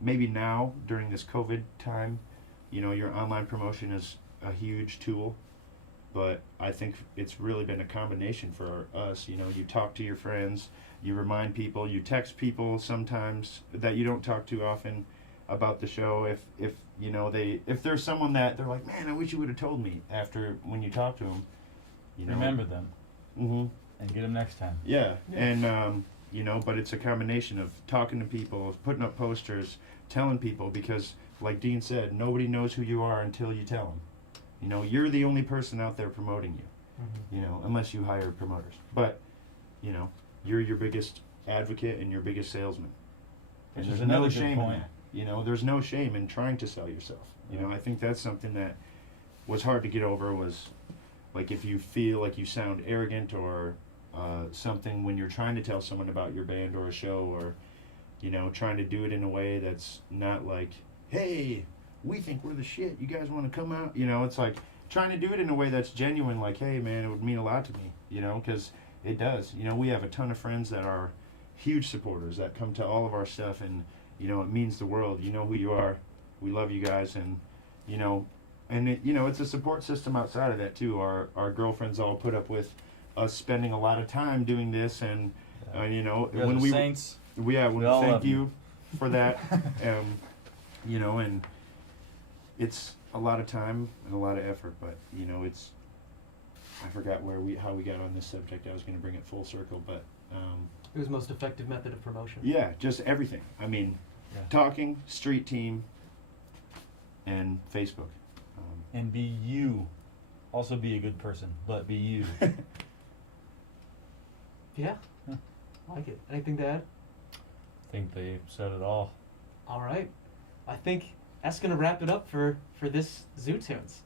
Maybe now, during this COVID time, your online promotion is a huge tool. But I think it's really been a combination for us. You talk to your friends, you remind people, you text people sometimes that you don't talk to often about the show. If there's someone that they're like, man, I wish you would have told me after when you talk to them. Remember them. Mm-hmm. And get them next time. Yeah. And but it's a combination of talking to people, putting up posters, telling people, because like Dean said, nobody knows who you are until you tell them. You're the only person out there promoting you, unless you hire promoters. But, you're your biggest advocate and your biggest salesman. And there's no shame in that. There's no shame in trying to sell yourself. I think that's something that was hard to get over, was like if you feel like you sound arrogant or something when you're trying to tell someone about your band or a show, or, trying to do it in a way that's not like, hey, we think we're the shit, you guys want to come out? It's like trying to do it in a way that's genuine, like, hey man, it would mean a lot to me, because it does. We have a ton of friends that are huge supporters that come to all of our stuff, and it means the world. You know who you are. We love you guys, and it's a support system outside of that too. Our girlfriends all put up with us spending a lot of time doing this, and when we Saints. we We all thank love you for that. You know, and it's a lot of time and a lot of effort, but you know, it's. I forgot how we got on this subject. I was going to bring it full circle, but It was most effective method of promotion. yeah, just everything. I mean, Yeah. talking, street team, and Facebook. And be you. Also be a good person, but be you. Yeah. Yeah. Like it. Anything to add? I think they said it all. All right. I think that's going to wrap it up for this Zoo Tunes.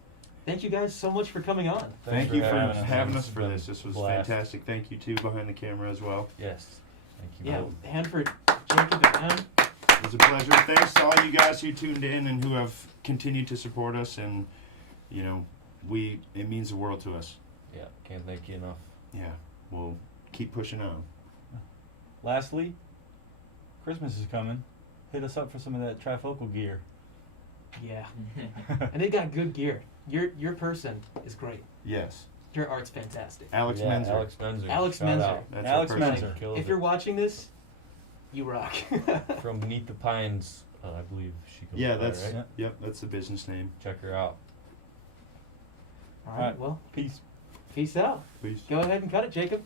Thank you guys so much for coming on. Thank you for having It's us for been this. This was blast. fantastic. Thank you too behind the camera as well. Yes. Thank you. Yeah, both. hand for Jacob and Em. It was a pleasure. Thanks to all you guys who tuned in and who have continued to support us, and you know, it means the world to us. Yeah, can't thank you enough. Yeah, we'll keep pushing on. Lastly, Christmas is coming. Hit us up for some of that trifocal gear. Yeah. And they got good gear. Your person is great. Yes, Your art's fantastic. Alex Yeah, Menzer. Alex Menzer. Alex Shout Menzer. out. That's Alex our person. Menzer. Kills If it. you're watching this, you rock. From Beneath the Pines, I believe she goes Yeah, by, that's right? yep. That's the business name. Check her out. All right, well, Peace. peace out. Please. Go ahead and cut it, Jacob.